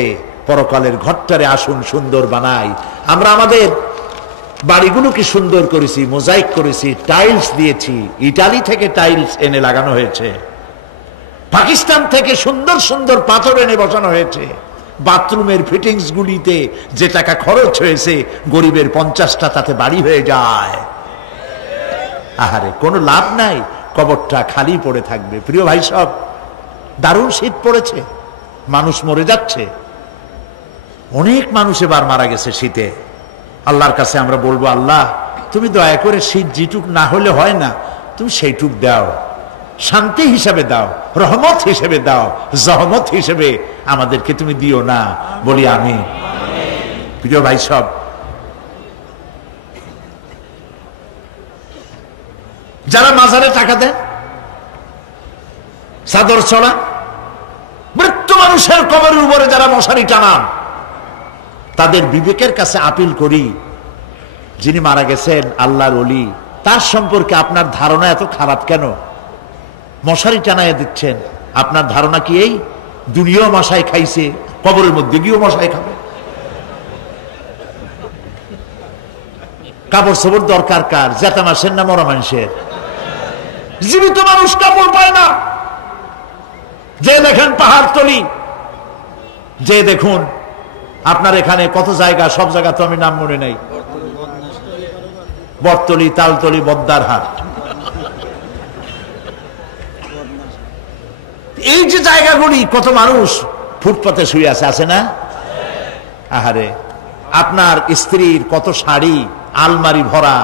পরকালের ঘরটারে আসুন সুন্দর বানাই। আমরা আমাদের বাড়িগুলোকে সুন্দর করেছি, মোজাইক করেছি, টাইলস দিয়েছি। ইটালি থেকে টাইলস এনে লাগানো হয়েছে, পাকিস্তান থেকে সুন্দর সুন্দর পাথর এনে বসানো হয়েছে। বাথরুমের ফিটিংস গুলিতে যে টাকা খরচ হয়েছে, গরিবের 50টা তাতে বাড়ি হয়ে যায়। আহারে, কোনো লাভ নাই, কবরটা খালি পড়ে থাকবে। প্রিয় ভাই সব, দারুণ শীত পড়েছে, মানুষ মরে যাচ্ছে। অনেক মানুষ এবার মারা গেছে শীতে। আল্লাহর কাছে আমরা বলবো, আল্লাহ তুমি দয়া করে শীত যেটুক না হলে হয় না, তুমি সেইটুক দাও, শান্তি হিসাবে দাও, রহমত হিসেবে দাও, জহমত হিসেবে আমাদেরকে তুমি দিও না। বলি আমিন। প্রিয় ভাই সব, যারা মাজারে টাকা দেন, চাদর ছড়া, মৃত্যু মানুষের কবরের উপরে যারা মশারি টানান, তাদের বিবেকের কাছে আপিল করি, যিনি মারা গেছেন আল্লাহর ওলি, তার সম্পর্কে আপনার ধারণা এত খারাপ কেন? মশারি টানায় দিচ্ছেন, আপনার ধারণা কি এই দুনিয়াও মশাই খাইছে, কবরের মধ্যে গিয়েও মশাই খাবে? কাপড় চোপড় দরকার কার? জেতা মাসের না মরা মানুষের? জীবিত মানুষ কাপড় পায় না। যে দেখেন পাহাড়তলি, যে দেখুন আপনার এখানে কত জায়গা, সব জায়গা তো আমি নাম মনে নাই, বটতলি, তালতলি, বদ্দারহাট, এই যে জায়গাগুলি, কত মানুষ ফুটপাতে শুয়ে আছে, আছে না? আহারে, আপনার স্ত্রীর কত শাড়ি আলমারি ভরা,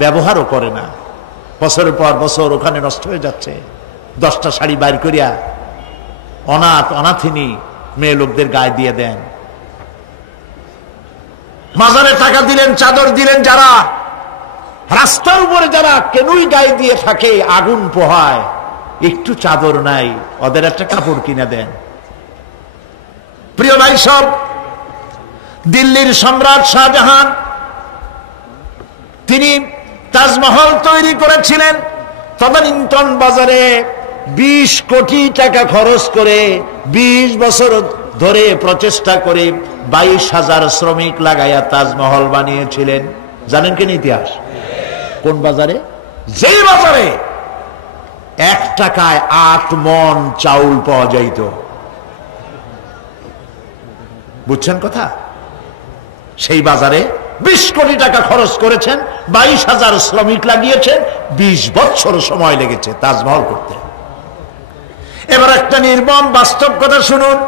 ব্যবহারও করে না, বছরের পর বছর ওখানে নষ্ট হয়ে যাচ্ছে। 10টা শাড়ি বাইর করিয়া অনাথ অনাথিনী মেয়ে লোকদের গায়ে দিয়ে দেন। মাজারে টাকা দিলেন, চাদর দিলেন, যারা রাস্তার উপরে যারা কেনই গায়ে দিয়ে থাকে, আগুন পোহায়, একটু চাদর নাই, ওদের একটা কাপড় কিনে দেন। প্রিয় ভাই সব, দিল্লির সম্রাট শাহজাহান তিনি তাজমহল তৈরি করেছিলেন। তদানীন্তন বাজারে 20 কোটি টাকা খরচ করে 20 বছর ধরে প্রচেষ্টা করে 22,000 শ্রমিক লাগাইয়া তাজমহল বানিয়েছিলেন। জানেন কেন ইতিহাস? কোন বাজারে? যেই বাজারে 1 টাকায় 8 মণ চাউল পাওয়া যাইত। বুঝছেন কথা? সেই বাজারে 20 কোটি টাকা খরচ করেছেন, 22,000 শ্রমিক লাগিয়েছেন, 20 বছর সময় লেগেছে তাজমহল করতে। এবার একটা নির্মম বাস্তব কথা শুনুন।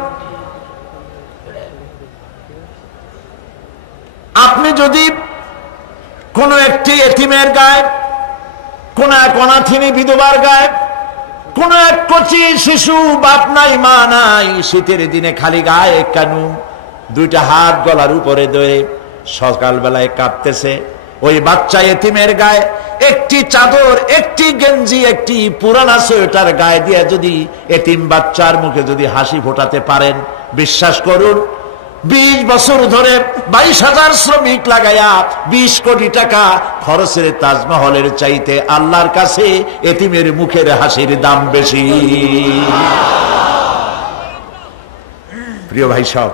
আপনি যদি কোন একটি এতিমের গায়ে, কোন এক অনাথিনী বিধবার গায়ে, কোন এক কচি শিশু, বাপ নাই মা নাই, শীতের দিনে খালি গায়ে কানু, 2টা হাত গলার উপরে ধরে সকালবেলায় কাঁপতেছে, ওই বাচ্চা এতিমের গায়ে একটি চাদর, একটি গেঞ্জি, একটি পুরানা সোয়েটার গায়ে দিয়ে যদি এতিম বাচ্চার মুখে যদি হাসি ফোটাতে পারেন, বিশ্বাস করুন 20 বছর ধরে 22,000 শ্রমিক লাগাইয়া 20 কোটি টাকা খরচের তাজমহলের চাইতে আল্লাহর কাছে এতিমের মুখের হাসির দাম বেশি। প্রিয় ভাই সব,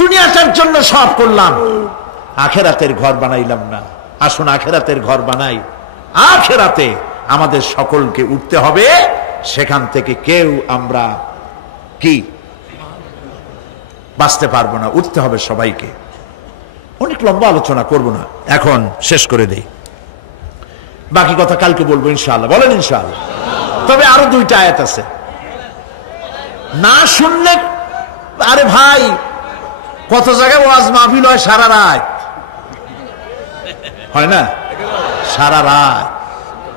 দুনিয়াটার জন্য সব করলাম, আখেরাতের ঘর বানাইলাম না। আসুন আখেরাতের ঘর বানাই। আখেরাতে আমাদের সকলকে উঠতে হবে, সেখান থেকে কেউ আমরা কি বাঁচতে পারবো না, উঠতে হবে সবাইকে। অনেক লম্বা আলোচনা করব না, এখন শেষ করে দেই, বাকি কথা কালকে বলবো ইনশাআল্লাহ। বলেন ইনশাআল্লাহ। তবে আরো 2টা আয়াত আছে, না শুনলে, আরে ভাই কত জায়গায় ওয়াজ মাহফিল হয় সারা রাত, হয় না? সারা রাত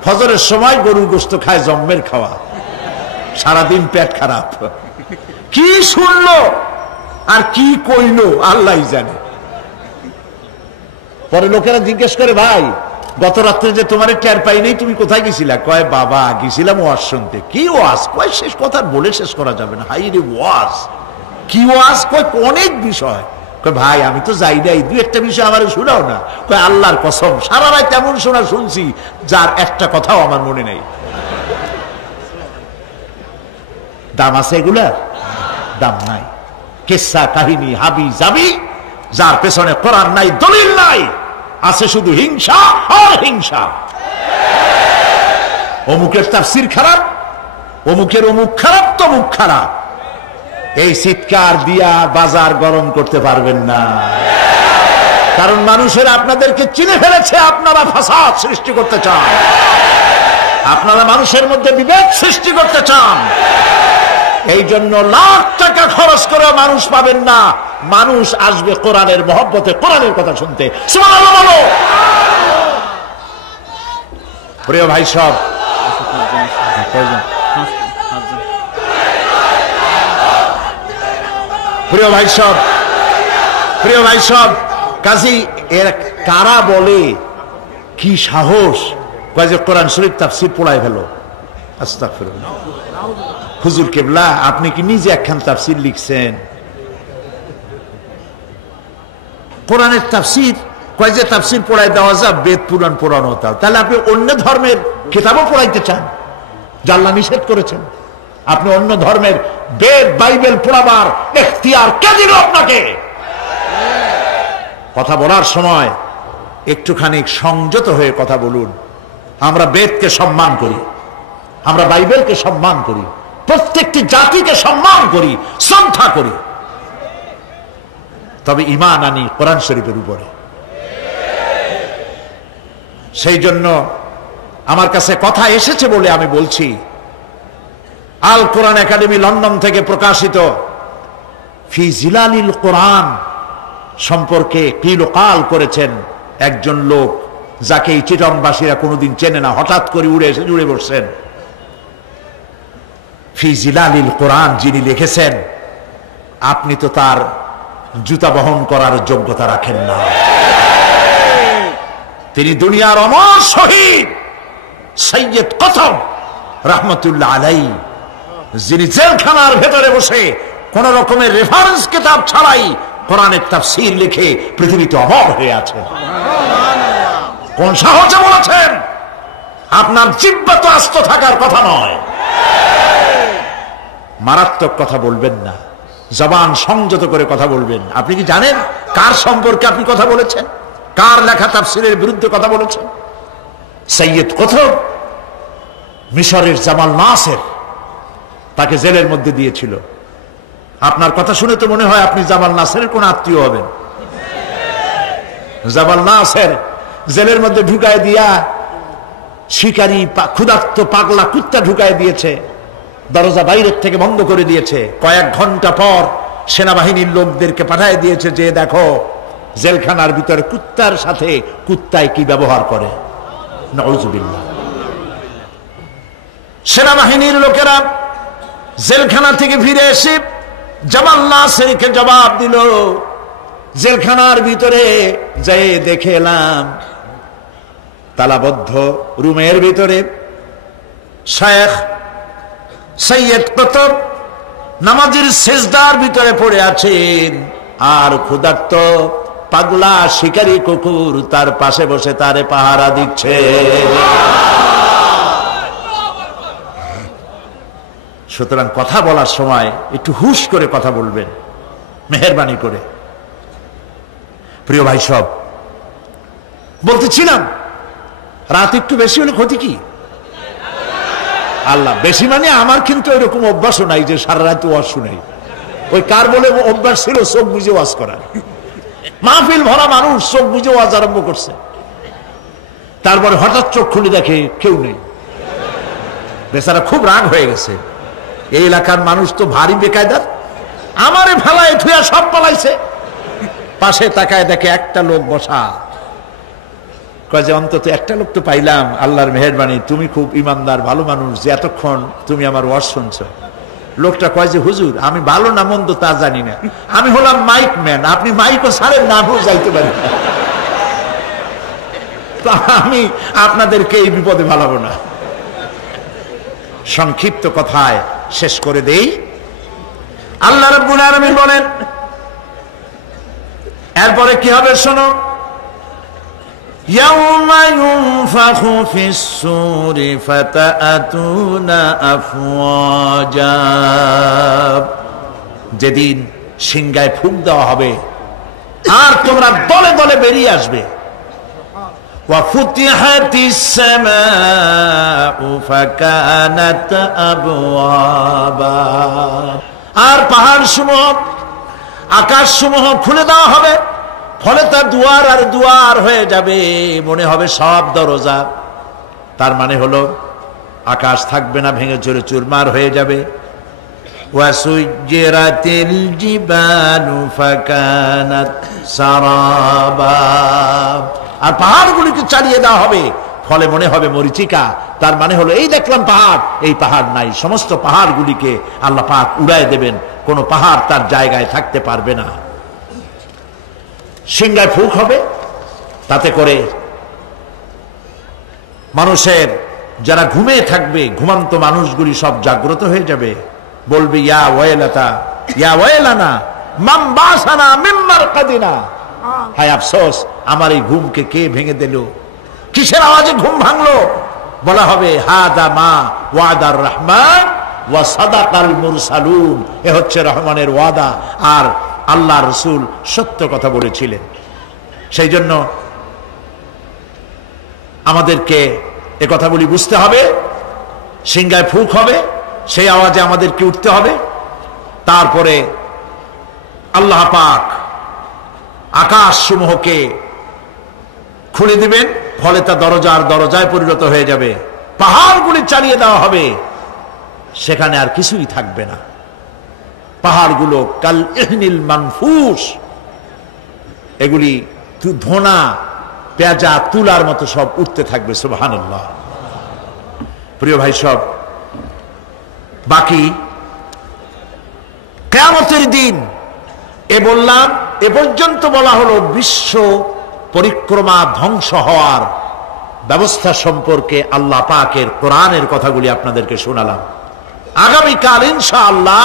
ফজরের সময় গরুর গোশত খায়, জম্মের খাওয়া, সারাদিন পেট খারাপ। কি শুনলো আর কি কইলো আল্লাহই জানে। পরে লোকেরা জিজ্ঞেস করে, ভাই গত রাত্রে যে তোমার টের পাই নাই, তুমি কোথায় গেছিলা? কয় বাবা গেছিলাম ওয়াজ শুনতে। কি ওয়াজ? কয় শেষ কথা বলে শেষ করা যাবে না। হাই রে ওয়াজ, কি ওয়াজ? কয় অনেক বিষয়। কয় ভাই আমি তো যাই নাই, 2-1টা বিষয় আমার শোনাও না। কয় আল্লাহর কসম সারা রাত তেমন শোনা শুনছি যার একটা কথাও আমার মনে নেই। দাম আছে এগুলার? দাম নাই। কিসসা কাহিনী হাবি যাবি, যার পেছনে কোরআন নাই, দলিল নাই, আছে শুধু হিংসা আর হিংসা। অমুকের তাফসীর খারাপ, অমুকের অমুক খারাপ, তমুক খারাপ, এই চিৎকার দিয়া বাজার গরম করতে পারবেন না। কারণ মানুষের আপনাদেরকে চিনে ফেলেছে, আপনারা ফাসাদ সৃষ্টি করতে চান, আপনারা মানুষের মধ্যে বিভেদ সৃষ্টি করতে চান। এই জন্য লাখ টাকা খরচ করে মানুষ পাবেন না, মানুষ আসবে কোরআনের মহব্বতে, কোরআনের কথা শুনতে। সুবহানাল্লাহ বলো। প্রিয় ভাই সব, প্রিয় ভাই সব, প্রিয় ভাই সব, কাজী এর কারা বলে কি সাহস, কয় যে কোরআন শরীফ তাফসীর পড়ায় ফেলো। আস্তাগফিরুল্লাহ। হুজুর কেবলা আপনি কি নিজে একখান তাফসীর লিখছেন? কোরআনের তাফসীর, কয় যে তাফসীর পড়ায় দেওয়া যায়, বেদ পুরাণ পড়ানো হতো। তাহলে আপনি অন্য ধর্মের কিতাবও পড়াইতে চান, যা আল্লাহ নিষেধ করেছেন? আপনি অন্য ধর্মের বেদ বাইবেল পড়াবার এখতিয়ার কে দিল আপনাকে? কথা বলার সময় একটুখানি সংযত হয়ে কথা বলুন। আমরা বেদকে সম্মান করি, আমরা বাইবেলকে সম্মান করি, প্রত্যেকটি জাতিকে সম্মান করি, শ্রদ্ধা করি, তবে ঈমান আনি কোরআন শরীফের উপরে। সেই জন্য আমার কাছে কথা এসেছে বলে আমি বলছি, আল কোরআন একাডেমি লন্ডন থেকে প্রকাশিত ফি জিলালিল কোরআন সম্পর্কে কিলকাল করেছেন একজন লোক, যাকে এই চিটংবাসীরা কোনোদিন চেনে না, হঠাৎ করে উড়ে এসে জুড়ে বসছেন। ফি জিলালিল কোরআন যিনি লিখেছেন, আপনি তো তার জুতা বহন করার যোগ্যতা রাখেন না। তিনি দুনিয়ার অমর শহীদ সৈয়দ কতব রহমতুল্লাহ আলাইহি, যিনি জেলখানার ভেতরে বসে কোন রকমের রেফারেন্স কিতাব ছাড়াই কোরআনের তাফসীর লিখে পৃথিবীতে অমর হয়ে আছেন। কোন সাহসে বলেছেন? আপনার জিহ্বা তো আস্ত থাকার কথা নয়। মারাত্মক কথা বলবেন না, জবান সংযত করে কথা বলবেন। আপনি কি জানেন কার সম্পর্কে আপনি কথা বলেছেন? কার লেখা তাফসীরের বিরুদ্ধে কথা বলেছেন? সৈয়দ কতব মিশরের জামাল নাসের তাকে জেলের মধ্যে দিয়েছিল। আপনার কথা শুনে তো মনে হয় আপনি জামাল নাসেরের কোন আত্মীয় হবেন। জামাল নাসের জেলের মধ্যে ঢুকায় দিয়া শিকারী ক্ষুধার্ত পাগলা কুত্তা ঢুকায় দিয়েছে, দরজা বাইরের থেকে বন্ধ করে দিয়েছে। কয়েক ঘন্টা পর সেনাবাহিনীর লোকদেরকে পাঠিয়ে দিয়েছে যে দেখো জেলখানার ভিতরে কুত্তার সাথে কুত্তায় কি ব্যবহার করে। নাউযুবিল্লাহ। সেনাবাহিনীর লোকেরা জেলখানা থেকে ফিরে এসে জামাল নাসেরকে জবাব দিল, জেলখানার ভিতরে যাই দেখে এলাম তালাবদ্ধ রুমের ভিতরে শেখ সৈয়দ কতব নামাজের সেজদার ভিতরে পড়ে আছেন, আর ক্ষুধার্ত পাগলা শিকারী কুকুর তার পাশে বসে তারে পাহারা দিচ্ছে। সুতরাং কথা বলার সময় একটু হুশ করে কথা বলবেন, মেহেরবানি করে। প্রিয় ভাই সব, বলতেছিলাম রাত একটু বেশি হলে ক্ষতি কি? আল্লাহ বেশি মানে আমার কিন্তু এরকম অভ্যাসও নাই যে সারা রাত ওয়াজ শুনাই। ওই কার বলে অভ্যাস ছিল চোখ বুঝে ওয়াজ করার। মাহফিল ভরা মানুষ চোখ বুঝে ওয়াজ আরম্ভ করছে, তারপরে হঠাৎ চোখ খুলে দেখে কেউ নেই। বেচারা খুব রাগ হয়ে গেছে। এই এলাকার মানুষ তো ভারী বেকায়দার, আমারে ফেলায় থুয়া সব পালাইছে। পাশে তাকায় দেখে একটা লোক বসা। কয় যে অন্তত একটা লোক তো পাইলাম, আল্লাহর মেহেরবানি, তুমি খুব ইমানদার ভালো মানুষ যে এতক্ষণ তুমি আমার ওয়াজ শুনছো। লোকটা কয় যে হুজুর আমি ভালো না মন্দ তা জানি না, আমি হলাম মাইক ম্যান, আপনি মাইকও ছাড়েন না, আমিও যাইতে পারি না, তো আমি আপনাদেরকে এই বিপদে ভালাবো না। সংক্ষিপ্ত কথায় শেষ করে দেই। আল্লাহ রাব্বুল আলামিন বলেন এরপরে কি হবে শোনো, ইয়াউমা ইউনফাখু ফিস-সূরি ফাতাআতুনা আফওয়াজা, যেদিন সিংহায় ফুঁক দেওয়া হবে আর তোমরা দলে দলে বেরিয়ে আসবে। ওয়া ফুতিহাতিস সামাউ ফাকানাত আবওয়াবা, আর পাহাড় সমূহ আকাশ সমূহ খুলে দেওয়া হবে, ফলে তার দুয়ার আর দুয়ার হয়ে যাবে, মনে হবে সব দরজা। তার মানে হলো আকাশ থাকবে না, ভেঙে চুরে চুরমার হয়ে যাবে। ওয়াসুজ্জিরাতিল জিবালু ফাকানাত সারাবা, আর পাহাড়গুলিকে চালিয়ে দেওয়া হবে, ফলে মনে হবে মরিচিকা। তার মানে হলো এই দেখলাম পাহাড়, এই পাহাড় নাই, সমস্ত পাহাড়গুলিকে আল্লাহ পাক উড়ায় দেবেন, কোন পাহাড় তার জায়গায় থাকতে পারবে না। সিংহায় ফুঁক হবে, তাতে করে মানুষের যারা ঘুমিয়ে থাকবে ঘুমন্ত মানুষগুলি সব জাগ্রত হয়ে যাবে, বলবে ইয়া ওয়াইলাতা ইয়া ওয়াইলানা মান বাসানা মিন মারকাদিনা, হায় আফসোস আমার এই ঘুমকে কে ভেঙে দিল, কিসের আওয়াজে ঘুম ভাঙলো? বলা হবে হাদা মা ওয়াদার রহমান ওয়া সাদাকাল মুরসালুন, এ হচ্ছে রহমানের ওয়াদা আর আল্লাহ রসুল সত্য কথা বলেছিলেন। সেই জন্য আমাদেরকে এ কথাগুলি বুঝতে হবে। সিংহায় ফুক হবে, সেই আওয়াজে আমাদেরকে উঠতে হবে। তারপরে আল্লাহ পাক আকাশ সমূহকে খুলে দিবেন, ফলে তা দরজার দরজায় পরিণত হয়ে যাবে। পাহাড়গুলি চালিয়ে দেওয়া হবে, সেখানে আর কিছুই থাকবে না। পাহাড়গুলো কাল ইহনিল মানফুস, এগুলি ধোনা পেঁজা তুলার মতো সব উঠতে থাকবে। সুবহানাল্লাহ। প্রিয় ভাই সব, বাকি কিয়ামতের দিন এ বললাম, এ পর্যন্ত বলা হলো বিশ্ব পরিক্রমা ধ্বংস হওয়ার ব্যবস্থা সম্পর্কে আল্লাহ পাকের কোরআনের কথাগুলি আপনাদেরকে শোনালাম। আগামীকাল ইনশাআল্লাহ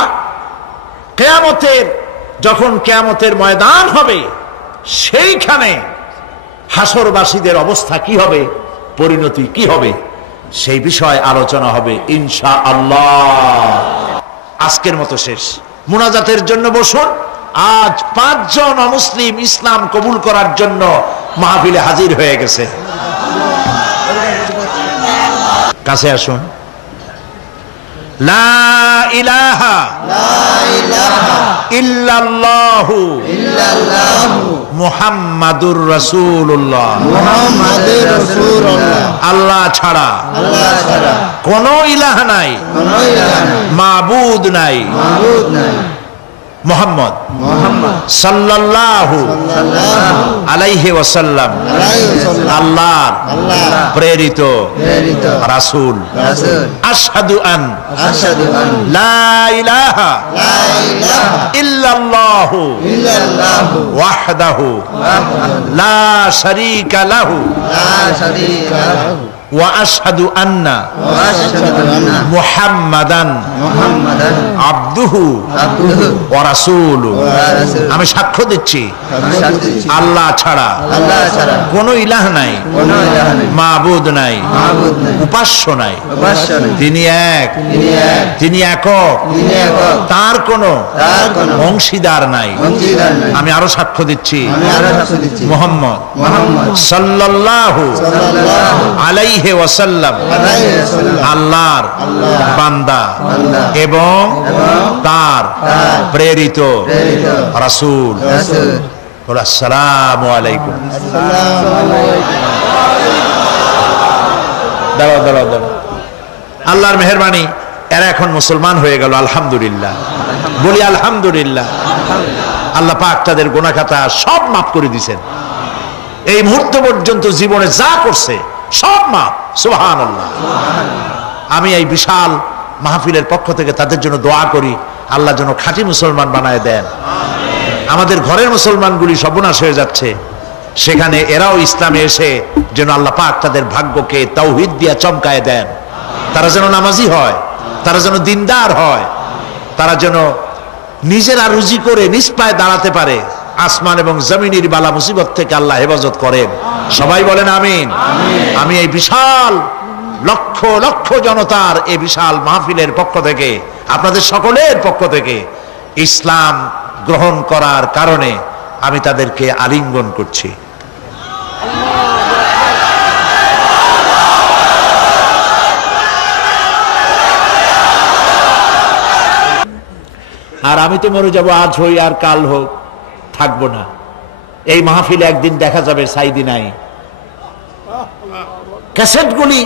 যখন কিয়ামতের ময়দান হবে, সেইখানে হাসরবাসীদের অবস্থা কি হবে, পরিণতি কি হবে, সেই বিষয়ে আলোচনা হবে ইনশাআল্লাহ। আজকের মতো শেষ। মুনাজাতের জন্য বসুন। আজ 5 জন অমুসলিম ইসলাম কবুল করার জন্য মাহফিলে হাজির হয়ে গেছে। কাছে আসুন। লা ইলাহা ইল্লাল্লাহু মুহাম্মাদুর রাসূলুল্লাহ। আল্লাহ ছাড়া কোনো ইলাহ নাই, মাবুদ নাই। মুহাম্মদ সাল্লাল্লাহু আলাইহি ওয়াসাল্লাম আল্লাহর প্রেরিত রাসূল। আশহাদু আন লা ইলাহা ইল্লাল্লাহু ওয়াহদাহু লা শারীকা লাহু ওয়া আশহাদু আন্না মুহাম্মাদান আবদুহু ওয়া রাসূলুহু। আমি সাক্ষ্য দিচ্ছি আল্লাহ ছাড়া কোনো ইলাহ নাই, মাবুদ নাই, উপাস্য নাই। তিনি এক, তিনি একক, তার কোনো অংশীদার নাই। আমি আরো সাক্ষ্য দিচ্ছি মুহাম্মদ সাল্লাল্লাহু আলাইহি ওয়াসাল্লাম আল্লাহর বান্দা এবং তার প্রেরিত রাসূল। আসসালামু আলাইকুম। দাঁড়াও। আল্লাহর মেহেরবানি, এরা এখন মুসলমান হয়ে গেল। আলহামদুলিল্লাহ, বলি আলহামদুলিল্লাহ। আল্লাহ পাক তাদের গুনাহ খাতা সব মাফ করে দিয়েছেন। এই মুহূর্ত পর্যন্ত জীবনে যা করছে সব মাফ। সুবহানাল্লাহ। আমি এই বিশাল মাহফিলের পক্ষ থেকে তাদের জন্য দোয়া করি, আল্লাহ যেন খাঁটি মুসলমান বানায় দেন। আমাদের ঘরের মুসলমানগুলি সর্বনাশ হয়ে যাচ্ছে, সেখানে এরাও ইসলামে এসে যেন আল্লাহ পাক তাদের ভাগ্যকে তাওহীদ দিয়া চমকায় দেন। তারা যেন নামাজি হয়, তারা যেন দিনদার হয়, তারা যেন নিজেরা রুজি করে নিজ পায়ে দাঁড়াতে পারে। আসমান এবং জমিনের বালা মুসিবত থেকে আল্লাহ হেফাজত করেন। সবাই বলেন আমিন। আমি এই বিশাল লক্ষ লক্ষ জনতার এই বিশাল মাহফিলের পক্ষ থেকে, আপনাদের সকলের পক্ষ থেকে ইসলাম গ্রহণ করার কারণে আমি তাদেরকে আলিঙ্গন করছি। আর আমি তো মরে যাব, আজ হই আর কাল হোক, থাকবো না। এই মাহফিলে একদিন দেখা যাবে সাইদি নাই। ক্যাসেটগুলি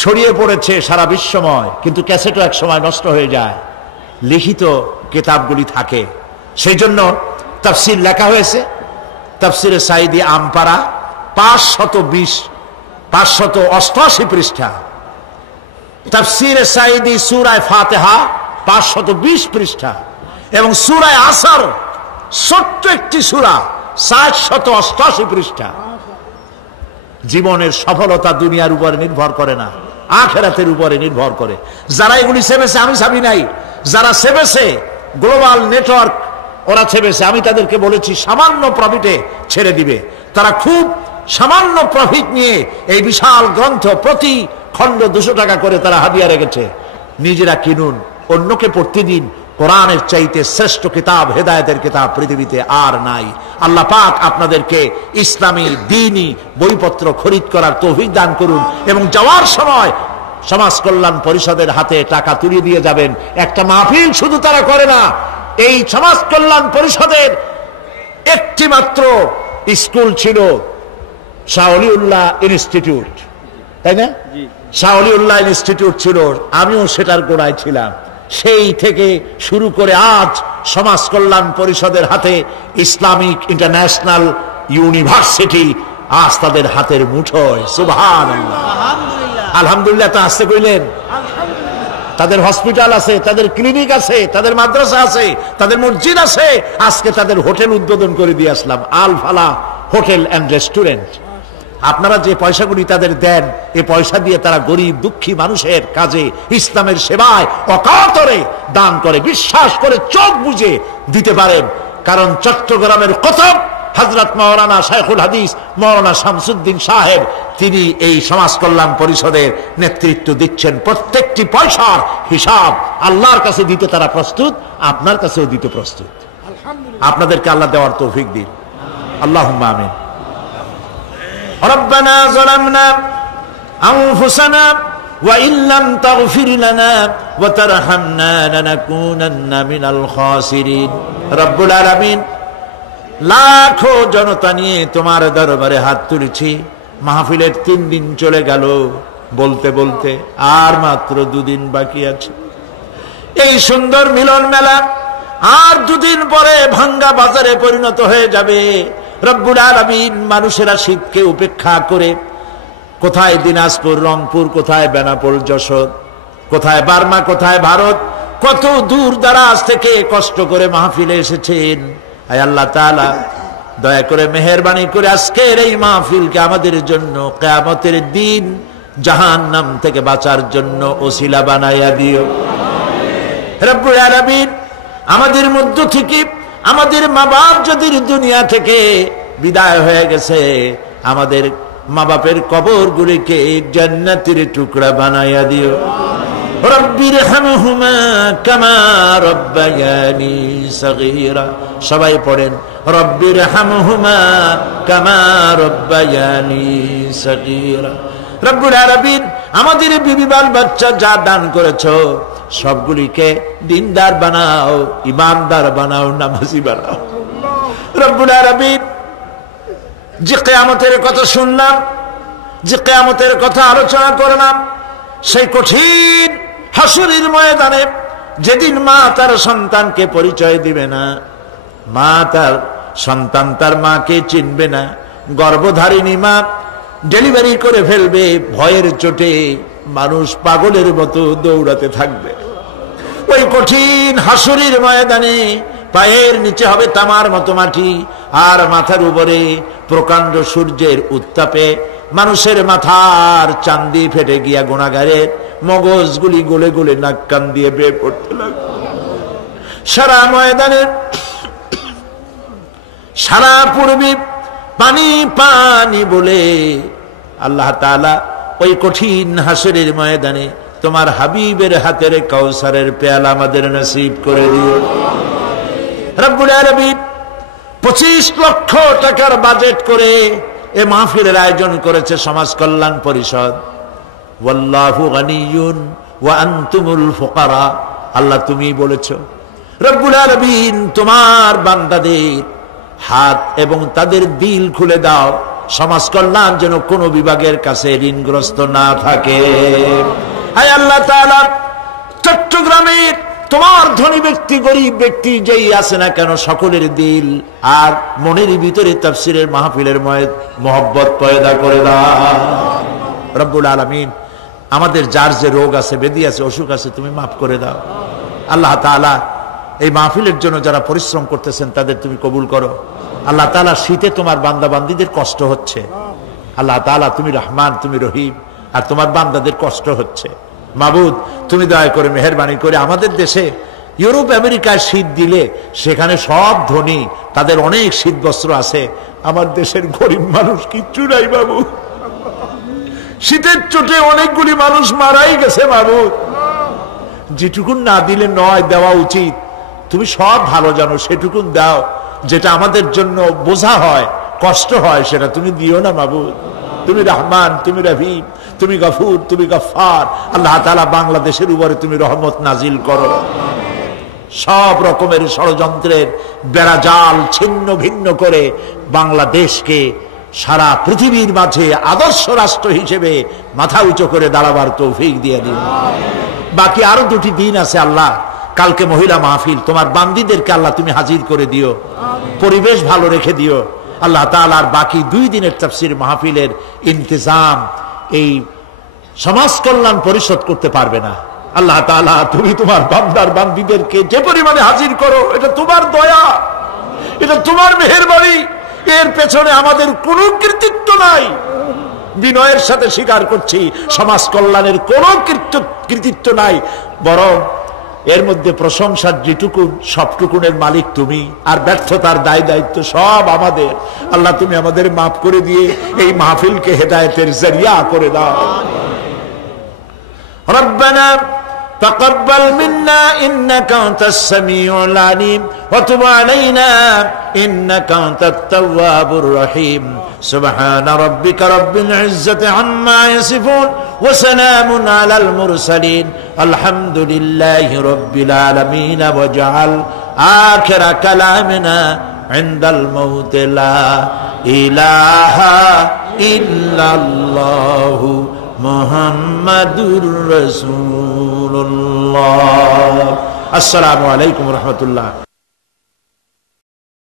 ছড়িয়ে পড়েছে সারা বিশ্বময়, কিন্তু ক্যাসেটও এক সময় নষ্ট হয়ে যায়, লিখিত কিতাবগুলি থাকে। সেই জন্য তাফসির লেখা হয়েছে। তাফসিরে সাইদি আমপারা 588 পৃষ্ঠা। তাফসিরে সাইদি সূরায়ে ফাতিহা 520 পৃষ্ঠা এবং সূরায়ে আসর ছোট্ট একটি সূরা 788 পৃষ্ঠা। জীবনের সফলতা দুনিয়ার উপরে নির্ভর করে না, আখিরাতের উপরে নির্ভর করে। যারা এগুলি ছেপেছে, আমি ছাপি নাই, যারা ছেপেছে গ্লোবাল নেটওয়ার্ক, ওরা ছেপেছে। আমি তাদেরকে বলেছি সামান্য প্রফিটে ছেড়ে দিবে। তারা খুব সামান্য প্রফিট নিয়ে এই বিশাল গ্রন্থ প্রতি খণ্ড 200 টাকা করে তারা হাদিয়া রেখেছে। নিজেরা কিনুন, অন্যকে পড়তে দিন, কোরআনের চাইতে শ্রেষ্ঠ কিতাব, হেদায়েতের কিতাব পৃথিবীতে আর নাই। আল্লাহ পাক আপনাদেরকে ইসলামী দ্বীনি বইপত্র খরিদ করার তৌফিক দান করুন, এবং যাওয়ার সময় সমাজ কল্যাণ পরিষদের হাতে টাকা তুলে দিয়ে যাবেন। একটা মাহফিল শুধু তারা করে না, এই সমাজ কল্যাণ পরিষদের একটি মাত্র স্কুল ছিল শাহ ওলিউল্লাহ ইনস্টিটিউট, তাই না? শাহ ওলিউল্লাহ ইনস্টিটিউট ছিল, আমিও সেটার গোড়ায় ছিলাম। সেই থেকে শুরু করে আজ সমাজ কল্যাণ পরিষদের হাতে ইসলামিক ইন্টারন্যাশনাল ইউনিভার্সিটি আজ তাদের হাতের মুঠোয়। সুবহানাল্লাহ, আলহামদুলিল্লাহ। তা আসতে কইলেন, তাদের হসপিটাল আছে, তাদের ক্লিনিক আছে, তাদের মাদ্রাসা আছে, তাদের মসজিদ আছে। আজকে তাদের হোটেল উদ্বোধন করে দিয়ে আসলাম, আল ফালা হোটেল অ্যান্ড রেস্টুরেন্ট। আপনারা যে পয়সাগুলি তাদের দেন, এই পয়সা দিয়ে তারা গরিব দুঃখী মানুষের কাজে, ইসলামের সেবায় অকাতরে দান করে, বিশ্বাস করে চোখ বুজে দিতে পারেন। কারণ চট্টগ্রামের কতব হযরত মাওলানা শাইখুল হাদিস মাওলানা শামসুদ্দিন সাহেব, তিনি এই সমাজ কল্যাণ পরিষদের নেতৃত্ব দিচ্ছেন। প্রত্যেকটি পয়সার হিসাব আল্লাহর কাছে দিতে তারা প্রস্তুত, আপনার কাছেও দিতে প্রস্তুত। আপনাদেরকে আল্লাহ দেওয়ার তৌফিক দিন, আল্লাহুম্মা আমিন। রব্বানা যালামনা আনফুসানা ওয়া ইল্লাম তাগফির লানা ওয়া তারহামনা লানাকুনান্না মিনাল খাসিরিন। রব্বুল আলামিন, লাখো জনতা নিয়ে তোমার দরবারে হাত তুলেছি। মাহফিলের 3 দিন চলে গেল, বলতে বলতে আর মাত্র 2 দিন বাকি আছে। এই সুন্দর মিলন মেলা আর 2 দিন পরে ভাঙ্গা বাজারে পরিণত হয়ে যাবে। রব্বুল আলামিন, মানুষেরা শীতকে উপেক্ষা করে কোথায় দিনাজপুর, রংপুর, কোথায় বেনাপোল, যশোর, কোথায় বার্মা, কোথায় ভারত, কত দূর দারাজ থেকে কষ্ট করে মাহফিলে এসেছেন। আয় আল্লাহ তাআলা, দয়া করে মেহেরবানি করে আজকের এই মাহফিলকে আমাদের জন্য কিয়ামতের দিন জাহান্নাম থেকে বাঁচার জন্য ওসিলা বানাইয়া দিও। রব্বুল আলামিন, আমাদের মধ্য থেকে আমাদের মা বাপ যদি দুনিয়া থেকে বিদায় হয়ে গেছে, আমাদের মা বাপের কবরগুলিকে জান্নাতের টুকরা বানাইয়া দিও। রব্বিরহামহুমা কামা রব্বায়ানি সগীরা। সবাই পড়েন, রব্বিরহামহুমা কামা রব্বায়ানি সগীরা। রব্বুল আলামিন, আমাদের বিবি বাল বাচ্চা যা দান করেছো সবগুলিকে দিনদার বানাও, ইমানদার বানাও, নামাজি বানাও। রব্বুল আলামিন, যে কিয়ামতের কথা শুনলাম, যে কিয়ামতের কথা আলোচনা করলাম, সেই কঠিন হাসরের ময়দানে যেদিন মা তার সন্তানকে পরিচয় দিবে না, মা তার সন্তান তার মাকে চিনবে না, গর্ভধারিণী মা ডেলিভারি করে ফেলবে, ভয়ের চোটে মানুষ পাগলের মতো দৌড়াতে থাকবে। ওই কঠিন হাসরের ময়দানে পায়ের নিচে হবে তামার মতো মাটি, আর মাথার উপরে প্রকাণ্ড সূর্যের উত্তাপে মানুষের মাথার চান্দি ফেটে গিয়া গুনাহগারের মগজগুলি গলে গলে নাক কান দিয়ে বেয়ে পড়তে লাগবে। সারা ময়দানে, সারা পূর্বে পানি পানি বলে আল্লাহ তাআলা ওই কঠিন হাসরের ময়দানে তোমার হাবিবের হাতের কাউসারের পেয়ালা আমাদের নসিব করে দিও। রব্বুল আলামিন 25 লক্ষ টাকার বাজেট করে এ মাহফিলের আয়োজন করেছে সমাজ কল্যাণ পরিষদ। ওয়াল্লাহু গানিয়ুন ওয়া আনতুমুল ফুকারা। আল্লাহ তুমি বলেছো, রব্বুল আলামিন, তোমার বান্দাদের হাত এবং তাদের দিল খুলে দাও, সমাজ কল্যাণ যেন কোনো বিভাগের কাছে ঋণগ্রস্ত না থাকে। হায় আল্লাহ তাআলা, চট্টগ্রামের তোমার ধনী ব্যক্তি গরিব ব্যক্তি যেই আছে না কেন, সকলের দিল আর মনের ভিতরে তাফসীরের মাহফিলের মহব্বত পয়দা করে দাও। রব্বুল আলামিন, আমাদের যার যে রোগ আছে, ব্যাধি আছে, অসুখ আছে, তুমি মাফ করে দাও। আল্লাহ তাআলা, এই মাহফিলের জন্য যারা পরিশ্রম করতেছেন তাদের তুমি কবুল করো। আল্লাহ তাআলা, শীতে তোমার বান্দা বান্দীদের কষ্ট হচ্ছে, আল্লাহ তাআলা তুমি রহমান, তুমি রহিম, আর তোমার বান্দাদের কষ্ট হচ্ছে। মাবুদ, তুমি দয়া করে মেহেরবানি করে আমাদের দেশে ইউরোপ আমেরিকায় শীত দিলে সেখানে সব ধনী, তাদের অনেক শীত বস্ত্র আছে, আমার দেশের গরিব মানুষ কিচ্ছু নাই বাবু। শীতের চোটে অনেকগুলি মানুষ মারাই গেছে মাবুদ। যেটুকুন না দিলে নয়, দেওয়া উচিত। তুমি সব ভালো জানো, সেটুকুন দাও। যেটা আমাদের জন্য বোঝা হয়, কষ্ট হয়, সেটা তুমি দিও না মাবুদ। তুমি রহমান, তুমি রহিম, তুমি গফুর, তুমি গফফার। আল্লাহ তাআলা বাংলাদেশের উপরে তুমি রহমত নাজিল করো। সব রকমের ষড়যন্ত্রের বেড়াজাল ছিন্ন ভিন্ন করে বাংলাদেশকে সারা পৃথিবীর মাঝে আদর্শ রাষ্ট্র হিসেবে মাথা উঁচু করে দাঁড়াবার তৌফিক দিয়ে দিন। বাকি আরো 2টি দিন আছে আল্লাহ। কালকে মহিলা মাহফিল, তোমার বান্দীদেরকে আল্লাহ তুমি হাজির করে দিও, পরিবেশ ভালো রেখে দিও আল্লাহ তাআলা। আর বাকি 2 দিনের তাফসীর মাহফিলের ইন্তজাম এই সমাজ কল্যাণ পরিষদ করতে পারবে না। আল্লাহ তাআলা তুমি তোমার বান্দার বান্দীদেরকে যে পরিমাণে হাজির করো, এটা তোমার দয়া, এটা তোমার মেহেরবানি। এর পেছনে আমাদের কোনো কৃতিত্ব নাই। বিনয়ের সাথে স্বীকার করছি, সমাজ কল্যাণের কোনো কৃতিত্ব নাই, বরং এর মধ্যে প্রশংসার যেটুকুন সবটুকুনের মালিক তুমি, আর ব্যর্থতার দায় দায়িত্ব সব আমাদের। আল্লাহ তুমি আমাদের মাফ করে দিয়ে এই মাহফিলকে হেদায়েতের জরিয়া করে দাও। রব্বানা تقبل منا إنك أنت السميع العليم وتب علينا إنك أنت التواب الرحيم سبحان ربك رب العزة عما يصفون وسلام على المرسلين الحمد لله رب العالمين واجعل آخر كلامنا عند الموت لا إله إلا الله মুহাম্মাদুর রাসূলুল্লাহ। আসসালামু আলাইকুম ওয়া রাহমাতুল্লাহ।